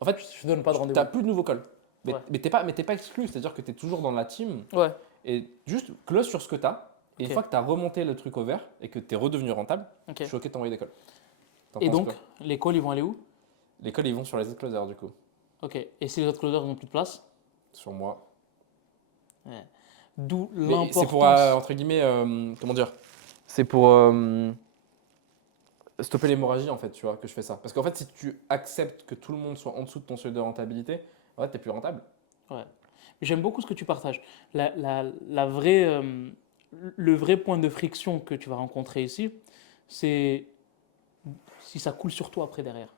en fait, Je ne donne pas de tu rendez-vous. n'as plus de nouveaux calls. Mais, Ouais. mais tu n'es pas exclu, c'est-à-dire que tu es toujours dans la team. Ouais. Et juste close sur ce que tu as. Et Ok. une fois que tu as remonté le truc au vert et que tu es redevenu rentable, Ok. je suis OK de t'envoyer des calls. T'en Et penses donc, quoi? les calls, ils vont aller où? Les calls, ils vont sur les autres closers du coup. Ok. Et si les autres closers n'ont plus de place? Sur moi. Ouais. D'où Mais c'est pour, l'importance. entre guillemets, comment dire? C'est pour stopper l'hémorragie en fait, tu vois, que je fais ça. Parce qu'en fait, si tu acceptes que tout le monde soit en dessous de ton seuil de rentabilité, en fait, tu n'es plus rentable. Ouais. J'aime beaucoup ce que tu partages. La vraie, le vrai point de friction que tu vas rencontrer ici, c'est si ça coule sur toi après derrière.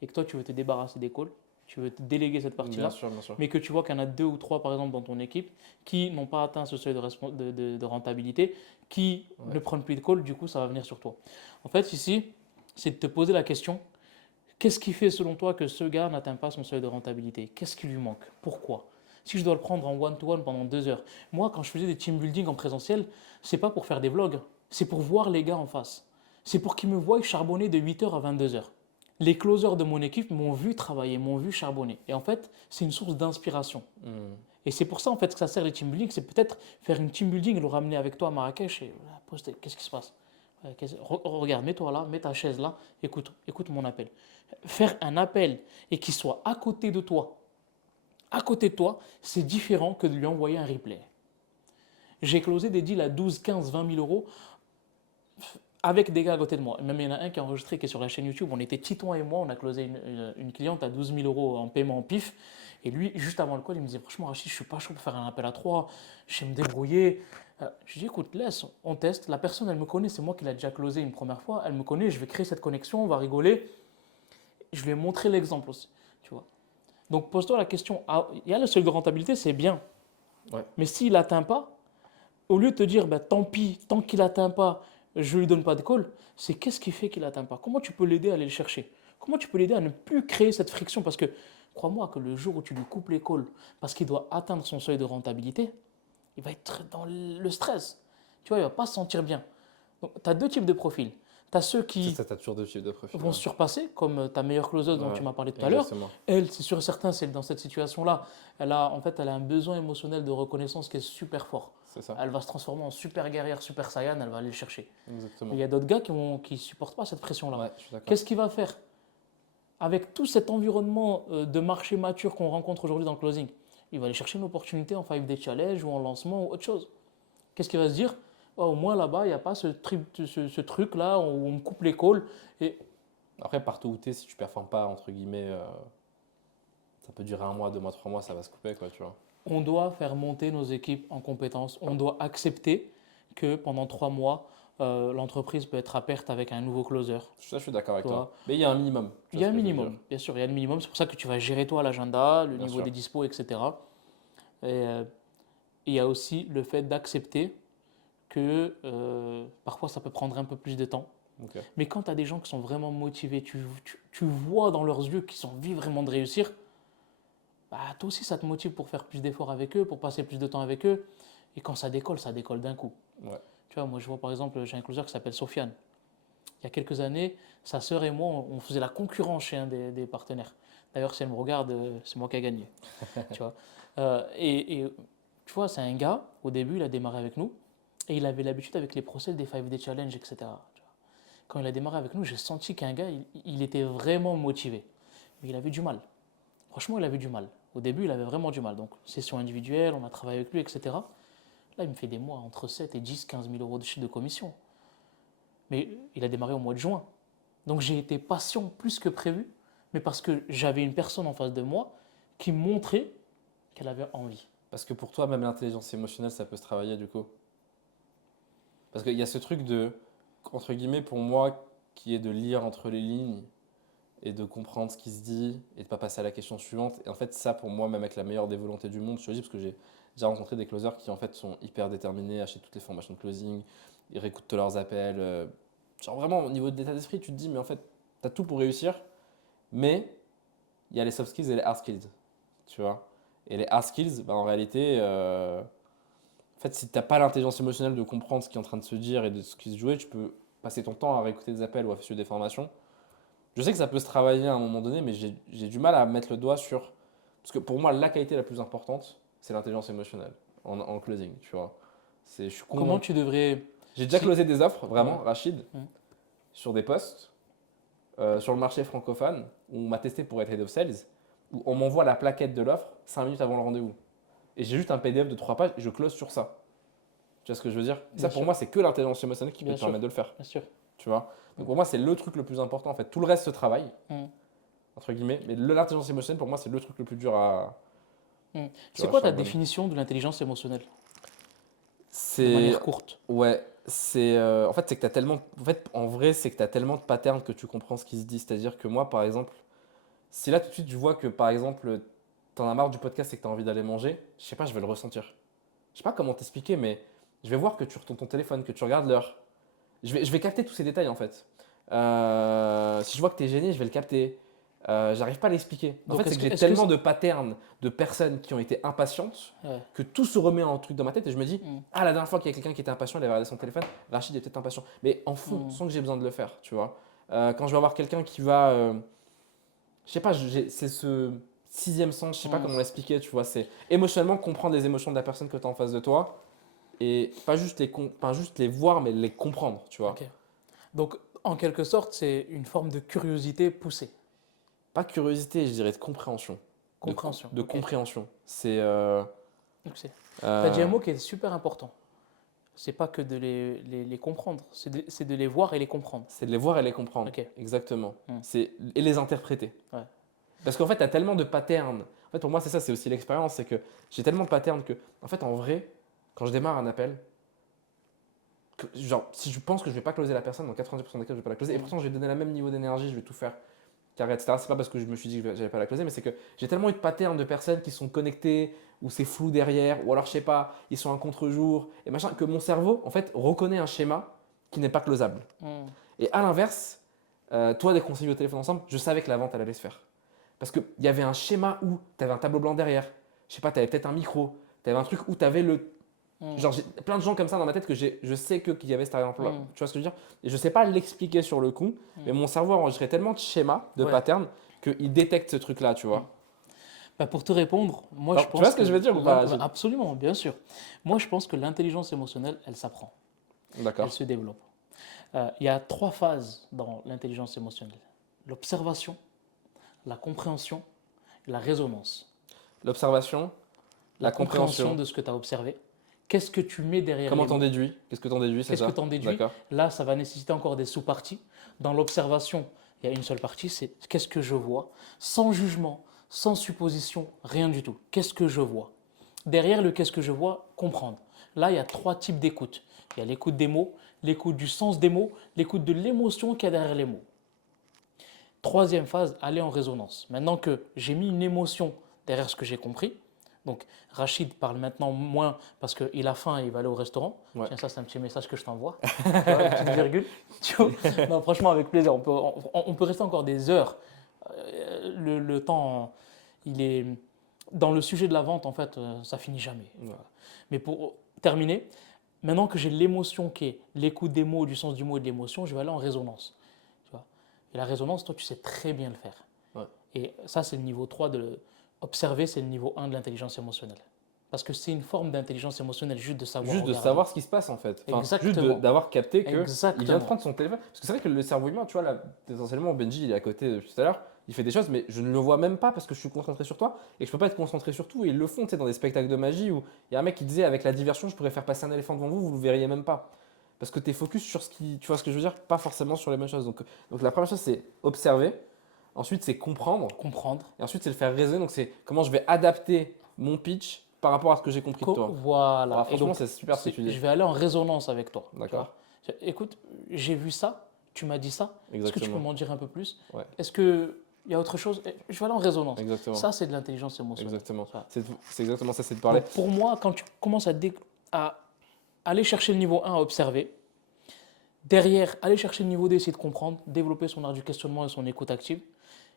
Et que toi, tu veux te débarrasser des calls, tu veux te déléguer cette partie-là, Bien sûr. mais que tu vois qu'il y en a 2 ou 3, par exemple, dans ton équipe, qui n'ont pas atteint ce seuil de rentabilité, qui Ouais. ne prennent plus de calls, du coup, ça va venir sur toi. En fait, ici, c'est de te poser la question, qu'est-ce qui fait selon toi que ce gars n'atteint pas son seuil de rentabilité? Qu'est-ce qui lui manque? Pourquoi? Si je dois le prendre en one-to-one pendant 2 heures, moi, quand je faisais des team building en présentiel, c'est pas pour faire des vlogs, c'est pour voir les gars en face. C'est pour qu'ils me voient charbonner de 8h à 22h. Les closers de mon équipe m'ont vu travailler, m'ont vu charbonner. Et en fait, c'est une source d'inspiration. Et c'est pour ça en fait que ça sert les team building, c'est peut-être faire une team building et le ramener avec toi à Marrakech et poster, qu'est-ce qui se passe? Regarde, mets-toi là, mets ta chaise là, écoute mon appel. Faire un appel et qu'il soit à côté de toi, c'est différent que de lui envoyer un replay. J'ai closé des deals à 12, 15, 20 000 euros avec des gars à côté de moi. Même il y en a un qui est enregistré, qui est sur la chaîne YouTube. On était Titon et moi, on a closé une cliente à 12 000 euros en paiement en pif. Et lui, juste avant le call, il me disait franchement, Rachid, je suis pas chaud pour faire un appel à 3, je sais me débrouiller. Je lui dis écoute, laisse, on teste. La personne, elle me connaît, c'est moi qui l'ai déjà closé une première fois. Elle me connaît, je vais créer cette connexion, on va rigoler. Je lui ai montré l'exemple aussi, tu vois. Donc pose-toi la question, il y a le seuil de rentabilité, c'est bien. Ouais. Mais s'il n'atteint pas, au lieu de te dire bah, tant pis, tant qu'il n'atteint pas, je ne lui donne pas de call, c'est qu'est-ce qui fait qu'il n'atteint pas? Comment tu peux l'aider à aller le chercher? Comment tu peux l'aider à ne plus créer cette friction? Parce que crois-moi que le jour où tu lui coupes les calls parce qu'il doit atteindre son seuil de rentabilité, il va être dans le stress. Tu vois, il ne va pas se sentir bien. Donc, tu as 2 types de profils. Tu as ceux qui Ça, t'as toujours deux types de profils. vont se surpasser, comme ta meilleure closeuse dont Ouais, tu m'as parlé tout à l'heure. exactement. Elle, c'est sûr et certain, c'est dans cette situation-là, elle a un besoin émotionnel de reconnaissance qui est super fort. C'est ça. Elle va se transformer en super guerrière, super saiyan, elle va aller le chercher. Exactement. Mais il y a d'autres gars qui ne supportent pas cette pression-là. Ouais, je suis d'accord. Qu'est-ce qu'il va faire? Avec tout cet environnement de marché mature qu'on rencontre aujourd'hui dans le closing, il va aller chercher une opportunité en 5D challenge ou en lancement ou autre chose. Qu'est-ce qu'il va se dire? Oh, au moins là-bas, il n'y a pas ce truc-là où on me coupe les calls. Et Après, partout où tu es, si tu performes pas, entre guillemets, ça peut durer 1 mois, 2 mois, 3 mois, ça va se couper, quoi, tu vois. On doit faire monter nos équipes en compétences. On doit accepter que pendant 3 mois, l'entreprise peut être à perte avec un nouveau closer. Ça, je suis d'accord avec Tu vois. toi. Mais il y a un minimum. Tu Il vois y a ce un que je veux minimum, dire. bien sûr, il y a le minimum. C'est pour ça que tu vas gérer toi l'agenda, le Bien niveau sûr. des dispos, etc. Et il y a aussi le fait d'accepter que parfois ça peut prendre un peu plus de temps. Ok. Mais quand tu as des gens qui sont vraiment motivés, tu vois dans leurs yeux qu'ils ont envie vraiment de réussir, bah, toi aussi ça te motive pour faire plus d'efforts avec eux, pour passer plus de temps avec eux. Et quand ça décolle d'un coup. Ouais. Tu vois, moi je vois par exemple, j'ai un closer qui s'appelle Sofiane. Il y a quelques années, sa sœur et moi, on faisait la concurrence chez un des partenaires. D'ailleurs, si elle me regarde, c'est moi qui ai gagné. Tu vois. Et tu vois, c'est un gars, au début, il a démarré avec nous, et il avait l'habitude avec les procès des 5D Challenge, etc. Tu vois. Quand il a démarré avec nous, j'ai senti qu'un gars, il était vraiment motivé. Mais il avait du mal. Franchement, il avait du mal. Au début, il avait vraiment du mal. Donc, session individuelle, on a travaillé avec lui, etc. Là, il me fait des mois entre 7 et 10, 15 000 euros de commission. Mais il a démarré au mois de juin. Donc j'ai été patient plus que prévu, mais parce que j'avais une personne en face de moi qui montrait qu'elle avait envie. Parce que pour toi, même l'intelligence émotionnelle, ça peut se travailler du coup. Parce qu'il y a ce truc de, entre guillemets, pour moi, qui est de lire entre les lignes et de comprendre ce qui se dit et de pas passer à la question suivante. Et en fait, ça, pour moi, même avec la meilleure des volontés du monde, je te le dis parce que j'ai déjà rencontré des closers qui en fait sont hyper déterminés, achètent toutes les formations de closing, ils réécoutent tous leurs appels. Genre vraiment, au niveau de l'état d'esprit, tu te dis, mais en fait, tu as tout pour réussir, mais il y a les soft skills et les hard skills, tu vois. Et les hard skills, bah, en réalité, en fait, si tu n'as pas l'intelligence émotionnelle de comprendre ce qui est en train de se dire et de ce qui se jouait, tu peux passer ton temps à réécouter des appels ou à suivre des formations. Je sais que ça peut se travailler à un moment donné, mais j'ai du mal à mettre le doigt sur. Parce que pour moi, la qualité la plus importante, c'est l'intelligence émotionnelle en closing, tu vois. Je suis Comment convaincu. tu devrais... J'ai déjà Si... closé des offres, vraiment, Ouais. Rachid, Mm. sur des postes, sur le marché francophone, où on m'a testé pour être head of sales, où on m'envoie la plaquette de l'offre 5 minutes avant le rendez-vous. Et j'ai juste un PDF de 3 pages et je close sur ça. Tu vois ce que je veux dire? Et ça, Bien pour sûr, moi, c'est que l'intelligence émotionnelle qui peut bien te sûr, permettre de le faire. bien sûr. Tu vois? Mm. Donc pour moi, c'est le truc le plus important en fait. Tout le reste se travaille, Mm. entre guillemets, mais l'intelligence émotionnelle, pour moi, c'est le truc le plus dur à. Mm. Tu C'est vois, quoi ta charbonner. définition de l'intelligence émotionnelle, de C'est. manière courte? Ouais, c'est. En fait, c'est que tu as tellement. En fait, en vrai, c'est que tu as tellement de patterns que tu comprends ce qui se dit. C'est-à-dire que moi, par exemple, si là tout de suite je vois que par exemple, t'en as marre du podcast et que tu as envie d'aller manger, je sais pas, je vais le ressentir. Je sais pas comment t'expliquer, mais je vais voir que tu retournes ton téléphone, que tu regardes l'heure. Je vais capter tous ces détails en fait. Si je vois que tu es gêné, je vais le capter. J'arrive pas à l'expliquer. En Donc fait, c'est que j'ai est-ce que tellement de patterns de personnes qui ont été impatientes ouais. que tout se remet en truc dans ma tête et je me dis, Mm. ah, la dernière fois qu'il y a quelqu'un qui était impatient, il avait regardé son téléphone, Rachid est peut-être impatient. Mais en fond, Mm. sans que j'ai besoin de le faire, tu vois. Quand je vais avoir quelqu'un qui va. Je sais pas, c'est ce sixième sens, je sais pas Mm. comment l'expliquer, tu vois. C'est émotionnellement comprendre les émotions de la personne que tu as en face de toi et pas juste les voir, mais les comprendre, tu vois. Ok. Donc en quelque sorte, c'est une forme de curiosité poussée. Pas curiosité, je dirais de compréhension. Compréhension. De Ok. compréhension. C'est. Donc, tu as dit un Euh, mot qui est super important. C'est pas que de les comprendre, c'est de les voir et les comprendre. c'est de les voir et les comprendre. Ok. Exactement. Hmm. Et les interpréter. Ouais. Parce qu'en fait, tu as tellement de patterns. En fait, pour moi, c'est ça, c'est aussi l'expérience. C'est que j'ai tellement de patterns que, en fait, en vrai, quand je démarre un appel, genre, si je pense que je vais pas closer la personne, dans 90% des cas, je vais pas la closer. Et Hmm. pourtant, je vais donner le même niveau d'énergie, je vais tout faire carré, etc. C'est pas parce que je me suis dit que j'allais pas la closer, mais c'est que j'ai tellement eu de patterns de personnes qui sont connectées, ou c'est flou derrière, ou alors, je sais pas, ils sont un contre-jour, et machin, que mon cerveau, en fait, reconnaît un schéma qui n'est pas closable. Hmm. Et à l'inverse, toi, dès qu'on s'est eu au téléphone ensemble, je savais que la vente, elle allait se faire. Parce qu'il y avait un schéma où tu avais un tableau blanc derrière, je sais pas, tu avais peut-être un micro, tu avais un truc où tu avais le. Hmm. Genre, j'ai plein de gens comme ça dans ma tête que je sais qu'il y avait cet arrière-plan. Hmm. Tu vois ce que je veux dire? Et je sais pas l'expliquer sur le coup, mais mon cerveau a enregistré tellement de schémas, de Ouais. patterns, qu'il détecte ce truc-là, tu vois. Bah, pour te répondre, moi Alors, je tu vois pense ce que je veux dire ou pas? absolument, bien sûr. Moi je pense que l'intelligence émotionnelle, elle s'apprend, D'accord. elle se développe. Il y a 3 phases dans l'intelligence émotionnelle. L'observation, la compréhension et la résonance. L'observation, La la compréhension compréhension. de ce que tu as observé. Qu'est-ce que tu mets derrière Comment les t'en mots? déduis? Qu'est-ce que t'en déduis, c'est Qu'est-ce que ça? tu en déduis? D'accord. Là, ça va nécessiter encore des sous-parties. Dans l'observation, Il y a une seule partie, c'est qu'est-ce que je vois, sans jugement, sans supposition, rien du tout. Qu'est-ce que je vois? Derrière le qu'est-ce que je vois, comprendre. Là, il y a 3 types d'écoute. Il y a l'écoute des mots, l'écoute du sens des mots, l'écoute de l'émotion qu'il y a derrière les mots. Troisième phase, aller en résonance. Maintenant que j'ai mis une émotion derrière ce que j'ai compris, donc Rachid parle maintenant moins parce qu'il a faim et il va aller au restaurant. Ouais. Tiens, ça c'est un petit message que je t'envoie. Tu vois, une petite virgule. Tu vois. Non, franchement, avec plaisir. On peut rester encore des heures. Le temps, il est dans le sujet de la vente, en fait, ça finit jamais. Ouais. Mais pour terminer, maintenant que j'ai l'émotion qui est l'écoute des mots, du sens du mot et de l'émotion, je vais aller en résonance. Tu vois. Et la résonance, toi, tu sais très bien le faire. Ouais. Et ça, c'est le niveau 3 de observer, c'est le niveau 1 de l'intelligence émotionnelle. Parce que c'est une forme d'intelligence émotionnelle, juste de savoir Juste de regarder. savoir ce qui se passe en fait. Enfin, juste Exactement. d'avoir capté qu'il vient de Exactement. prendre son téléphone. Parce que c'est vrai que le cerveau humain, tu vois, là, essentiellement, Benji, il est à côté depuis tout à l'heure, il fait des choses, mais je ne le vois même pas parce que je suis concentré sur toi et que je peux pas être concentré sur tout. Et ils le font, tu sais, dans des spectacles de magie où il y a un mec qui disait avec la diversion, je pourrais faire passer un éléphant devant vous, vous le verriez même pas. Parce que tu es focus sur ce qui. Tu vois ce que je veux dire? Pas forcément sur les mêmes choses. Donc la première chose, c'est observer. Ensuite, c'est comprendre. Comprendre. Et ensuite, c'est le faire résonner. Donc, c'est comment je vais adapter mon pitch par rapport à ce que j'ai compris de toi. Voilà. Alors, Et franchement, donc, c'est super ce que tu dis. je vais aller en résonance avec toi. D'accord. Tu vois. Écoute, j'ai vu ça, tu m'as dit ça. Est-ce que tu peux Exactement. m'en dire un peu plus? Ouais. Est-ce qu'il y a autre chose? Je vais aller en résonance. Exactement. Ça, c'est de l'intelligence émotionnelle. Exactement. Ça. C'est exactement ça, c'est de parler. Donc, pour moi, quand tu commences à aller chercher le niveau 1, à observer, derrière, aller chercher le niveau 2, essayer de comprendre, développer son art du questionnement et son écoute active.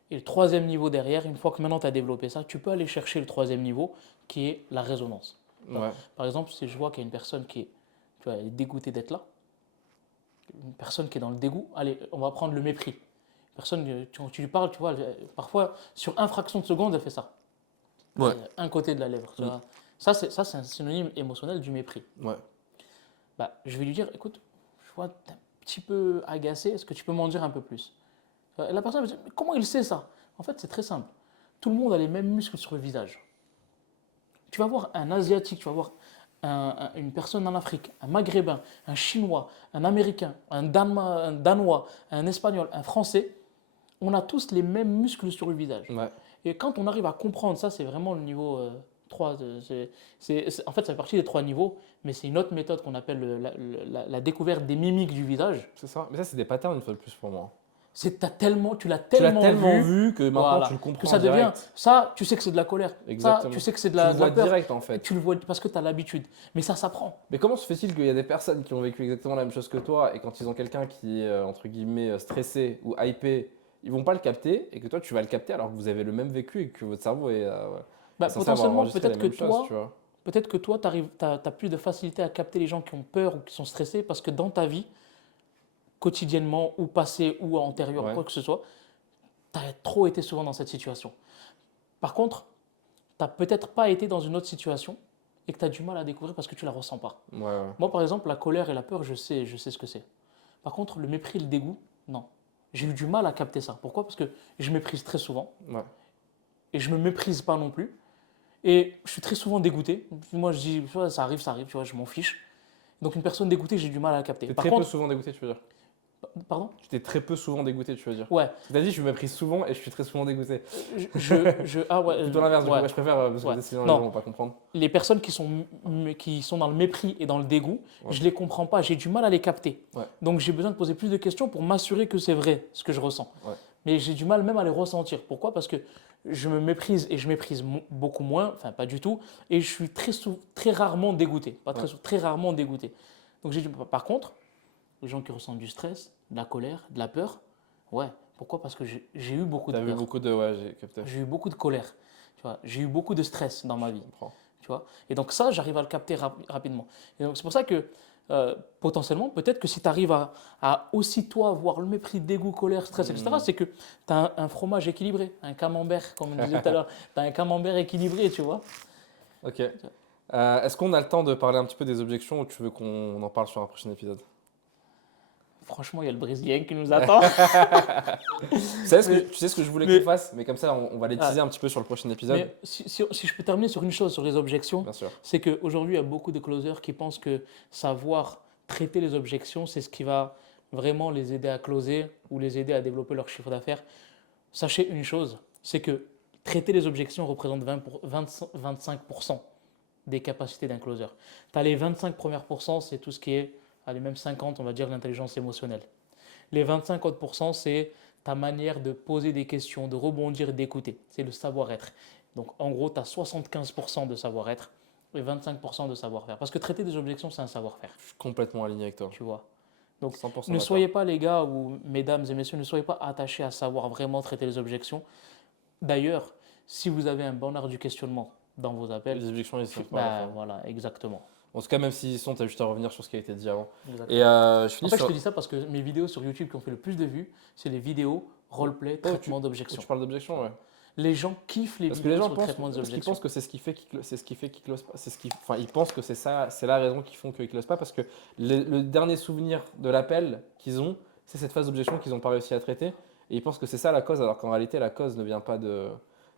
Et le troisième niveau derrière, une fois que maintenant tu as développé ça, tu peux aller chercher le troisième niveau qui est la résonance. Ouais. Par exemple, si je vois qu'il y a une personne qui est, tu vois, elle est dégoûtée d'être là, une personne qui est dans le dégoût, allez, on va prendre le mépris. Une personne, tu lui parles, tu vois, parfois sur une fraction de seconde, elle fait ça. Ouais. Un côté de la lèvre. Tu vois. Ça, c'est un synonyme émotionnel du mépris. Ouais. Bah, je vais lui dire, écoute, je vois, t'es un petit peu agacé, est-ce que tu peux m'en dire un peu plus? Et la personne va dire, mais comment il sait ça? En fait, c'est très simple. Tout le monde a les mêmes muscles sur le visage. Tu vas voir un Asiatique, tu vas voir une personne en Afrique, un Maghrébin, un Chinois, un Américain, un Danois, un Espagnol, un Français. On a tous les mêmes muscles sur le visage. Ouais. Et quand on arrive à comprendre ça, c'est vraiment le niveau 3. En fait, ça fait partie des 3 niveaux, mais c'est une autre méthode qu'on appelle la découverte des mimiques du visage. C'est ça. Mais ça, c'est des patterns une fois de plus pour moi. Tu l'as tellement, Tu l'as tellement vu que maintenant voilà, tu le comprends que ça devient. direct. Ça, tu sais que c'est de la colère. Exactement. Ça, tu sais que c'est de Tu la, le de la vois peur. direct en fait. Tu le vois parce que tu as l'habitude. Mais ça s'apprend. Mais comment se fait-il qu'il y a des personnes qui ont vécu exactement la même chose que toi et quand ils ont quelqu'un qui est entre guillemets stressé ou hypé, ils vont pas le capter et que toi tu vas le capter alors que vous avez le même vécu et que votre cerveau est Bah, censé avoir potentiellement, enregistré les mêmes choses, tu vois. peut-être que toi, tu as plus de facilité à capter les gens qui ont peur ou qui sont stressés parce que dans ta vie, quotidiennement ou passé ou antérieur, Ouais. quoi que ce soit, tu as trop été souvent dans cette situation. Par contre, tu n'as peut-être pas été dans une autre situation et que tu as du mal à découvrir parce que tu ne la ressens pas. Ouais, ouais. Moi, par exemple, la colère et la peur, je sais ce que c'est. Par contre, le mépris et le dégoût, non. J'ai eu du mal à capter ça. Pourquoi? Parce que je méprise très souvent Ouais. et je ne me méprise pas non plus. Et je suis très souvent dégoûté. Moi, je dis, tu vois, ça arrive, tu vois, je m'en fiche. Donc, une personne dégoûtée, j'ai du mal à la capter. T'es Par très peu contre, souvent dégoûté, tu veux dire. pardon? Tu t'es très peu souvent dégoûté, tu veux dire. Ouais, Tu as dit, je me méprise souvent et je suis très souvent dégoûté. ah ouais, Plutôt l'inverse, du ouais. coup, je préfère parce Ouais. que sinon les Non. gens vont pas comprendre. Les personnes qui sont dans le mépris et dans le dégoût, Ouais. je ne les comprends pas, j'ai du mal à les capter. Ouais. Donc j'ai besoin de poser plus de questions pour m'assurer que c'est vrai ce que je ressens. Ouais. Mais j'ai du mal même à les ressentir. Pourquoi? Parce que je me méprise et je méprise beaucoup moins, enfin pas du tout, et je suis très rarement dégoûté. Pas très, Ouais. très rarement dégoûté. Donc par contre, les gens qui ressentent du stress, de la colère, de la peur, ouais. Pourquoi? Parce que j'ai eu beaucoup de T'as vu peur. beaucoup de. Ouais, j'ai capté. J'ai eu beaucoup de colère. Tu vois, j'ai eu beaucoup de stress dans ma Je vie. comprends. Tu vois. Et donc ça, j'arrive à le capter rapidement. Et donc c'est pour ça que potentiellement, peut-être que si tu arrives à aussi toi avoir le mépris, dégoût, colère, stress, etc., c'est que tu as un fromage équilibré, un camembert, comme on disait tout à l'heure. Tu as un camembert équilibré, tu vois. Ok. Est-ce qu'on a le temps de parler un petit peu des objections ou tu veux qu'on en parle sur un prochain épisode? Franchement, il y a le Brésilien qui nous attend. Tu sais ce que je voulais mais- qu'on fasse, mais comme ça, on va les teaser un petit peu sur le prochain épisode. Mais si je peux terminer sur une chose, sur les objections, Bien sûr. c'est qu'aujourd'hui, il y a beaucoup de closers qui pensent que savoir traiter les objections, c'est ce qui va vraiment les aider à closer ou les aider à développer leur chiffre d'affaires, sachez une chose, c'est que traiter les objections représente 25% des capacités d'un closer. Tu as les 25 premières pourcents, c'est tout ce qui est, allez, même 50, on va dire l'intelligence émotionnelle. Les 25 autres pourcents, c'est ta manière de poser des questions, de rebondir et d'écouter. C'est le savoir-être. Donc en gros, tu as 75% de savoir-être et 25% de savoir-faire. Parce que traiter des objections, c'est un savoir-faire. Je suis complètement aligné avec toi. Tu vois. Donc 100% ne d'accord. soyez pas les gars ou mesdames et messieurs, ne soyez pas attachés à savoir vraiment traiter les objections. D'ailleurs, si vous avez un bon art du questionnement dans vos appels, Les objections, ils sont pas à la fin. voilà, exactement. En tout cas, même s'ils sont, tu as juste à revenir sur ce qui a été dit avant. Exactement. Et je En finis fait, sur. je te dis ça parce que mes vidéos sur YouTube qui ont fait le plus de vues, c'est les vidéos roleplay, traitement Où d'objections. tu parles d'objections, ouais. Les gens kiffent les Parce que vidéos les gens sur le pensent, traitement des parce qu'ils objections. pensent que c'est ce qui fait qu'ils closent pas. Enfin, ils pensent que c'est ça, c'est la raison qui font qu'ils closent pas parce que le dernier souvenir de l'appel qu'ils ont, c'est cette phase d'objection qu'ils n'ont pas réussi à traiter et ils pensent que c'est ça la cause alors qu'en réalité la cause ne vient pas de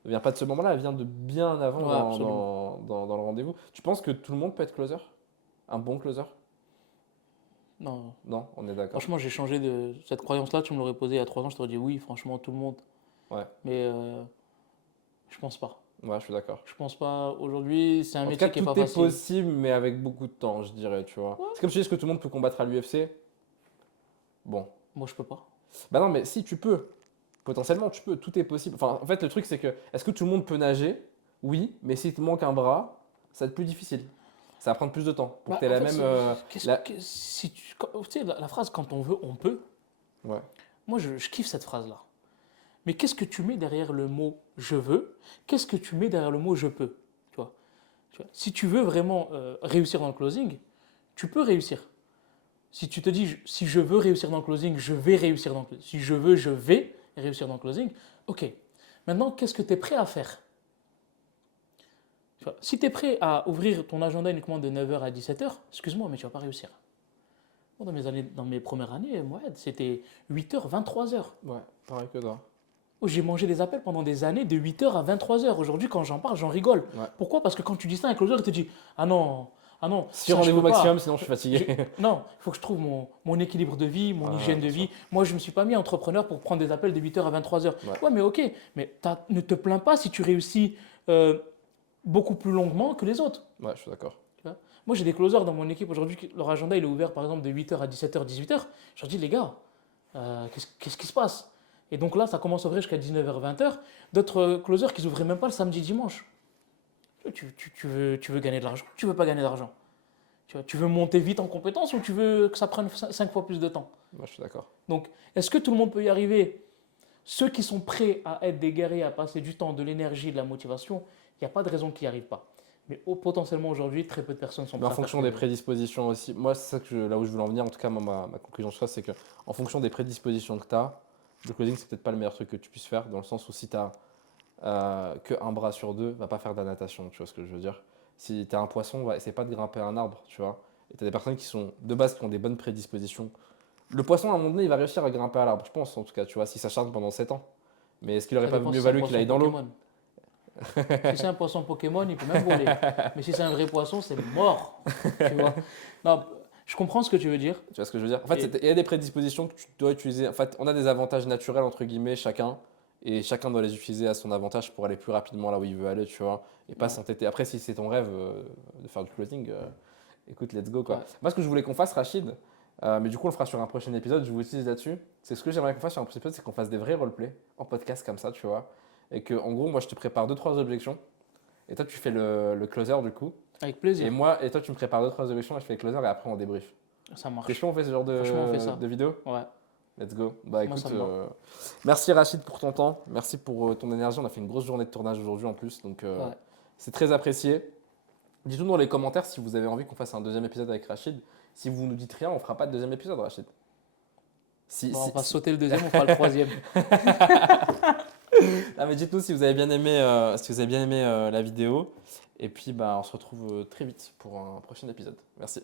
ce moment-là, elle vient de bien avant Ouais, absolument. dans le rendez-vous. Tu penses que tout le monde peut être closer? Un bon closer? Non, Non, on est d'accord. franchement, j'ai changé de cette croyance-là. Tu me l'aurais posé il y a 3 ans, je t'aurais dit oui, franchement, tout le monde. Ouais, Mais je pense pas. ouais, je suis d'accord. Je pense pas. Aujourd'hui, c'est un En tout métier cas, qui est pas tout est facile. possible, mais avec beaucoup de temps, je dirais, tu vois. C'est comme je dis, est-ce que tout le monde peut combattre à l'UFC? Bon. Moi, je peux pas. Bah non, mais si tu peux, potentiellement tu peux, tout est possible. Enfin, en fait, le truc c'est que, est-ce que tout le monde peut nager? Oui, mais s'il te manque un bras, ça va être plus difficile. Ça va prendre plus de temps pour que tu aies En la fait, même. si tu sais, la phrase quand on veut, on peut. Ouais. Moi, je kiffe cette phrase-là. Mais qu'est-ce que tu mets derrière le mot je veux? Qu'est-ce que tu mets derrière le mot je peux? Tu vois, si tu veux vraiment réussir dans le closing, tu peux réussir. Si tu te dis si je veux réussir dans le closing, je vais réussir dans le closing. Si je veux, je vais réussir dans le closing. Ok. Maintenant, qu'est-ce que tu es prêt à faire? Tu vois, si tu es prêt à ouvrir ton agenda uniquement de 9h à 17h, excuse-moi, mais tu ne vas pas réussir. Moi, dans mes premières années, moi, c'était 8h, 23h. Ouais, pareil que toi. J'ai mangé des appels pendant des années de 8h à 23h. Aujourd'hui, quand j'en parle, j'en rigole. Ouais. Pourquoi? Parce que quand tu dis ça, un closer, il te dit ah non, Si ça, je rendez-vous peux pas. maximum, sinon je suis fatigué. Non, il faut que je trouve mon équilibre de vie, mon Ah, hygiène de bien vie. Moi, je ne me suis pas mis entrepreneur pour prendre des appels de 8h à 23h. Ouais. Ouais, mais ok, mais ne te plains pas si tu réussis beaucoup plus longuement que les autres. Ouais, je suis d'accord. Tu vois, moi, j'ai des closers dans mon équipe aujourd'hui, leur agenda il est ouvert par exemple de 8h à 17h, 18h. Je leur dis les gars, qu'est-ce qui se passe? Et donc là, ça commence à ouvrir jusqu'à 19h, 20h. D'autres closers qui n'ouvraient même pas le samedi, dimanche. Tu veux gagner de l'argent ou tu veux pas gagner d'argent? Tu veux monter vite en compétence ou tu veux que ça prenne 5 fois plus de temps? Moi, je suis d'accord. Donc, est-ce que tout le monde peut y arriver? Ceux qui sont prêts à être des guerriers, à passer du temps, de l'énergie, de la motivation, il n'y a pas de raison qu'ils n'y arrivent pas. Mais potentiellement aujourd'hui, très peu de personnes sont Mais en prêtes à fonction faire des ça. prédispositions aussi. Moi, c'est ça là où je voulais en venir. En tout cas, moi, ma conclusion sur ça, c'est que en fonction des prédispositions que tu as, le closing, c'est peut-être pas le meilleur truc que tu puisses faire, dans le sens où si tu as qu'un bras sur deux, va pas faire de la natation, tu vois ce que je veux dire. Si tu es un poisson, essaie pas de grimper un arbre, tu vois. Et tu as des personnes qui sont de base qui ont des bonnes prédispositions. Le poisson, à un moment donné, il va réussir à grimper à l'arbre, je pense, en tout cas, tu vois, si ça s'acharne pendant 7 ans. Mais est-ce qu'il aurait Ça pas dépend mieux si c'est un valu qu'il poisson aille dans l'eau? Pokémon. Si c'est un poisson Pokémon, il peut même voler. Mais si c'est un vrai poisson, c'est mort. Tu vois? Non, je comprends ce que tu veux dire. Tu vois ce que je veux dire? En fait, il y a des prédispositions que tu dois utiliser. En fait, on a des avantages naturels, entre guillemets, chacun. Et chacun doit les utiliser à son avantage pour aller plus rapidement là où il veut aller, tu vois. Et pas Ouais. s'entêter. Après, si c'est ton rêve de faire du closing, écoute, let's go, quoi. Ouais. Moi, ce que je voulais qu'on fasse, Rachid, mais du coup, on le fera sur un prochain épisode, je vous utilise là-dessus. C'est ce que j'aimerais qu'on fasse sur un prochain épisode, c'est qu'on fasse des vrais roleplays en podcast comme ça, tu vois. Et que, en gros, moi, je te prépare 2-3 objections. Et toi, tu fais le closer, du coup. Avec plaisir. Et toi, tu me prépares 2-3 objections et je fais le closer et après, on débrief. Ça T'es marche. chaud, on fait ce genre Franchement, on fait ça. de vidéo? Ouais. Let's go. Bah Moi, écoute, ça me va. merci Rachid pour ton temps, merci pour ton énergie. On a fait une grosse journée de tournage aujourd'hui en plus, donc Ouais. c'est très apprécié. Dites-nous dans les commentaires si vous avez envie qu'on fasse un deuxième épisode avec Rachid. Si vous nous dites rien, on fera pas de deuxième épisode, Rachid. Bon, on va sauter le deuxième, on fera le troisième. Ah, mais dites-nous si vous avez bien aimé, la vidéo. Et puis bah, on se retrouve très vite pour un prochain épisode. Merci.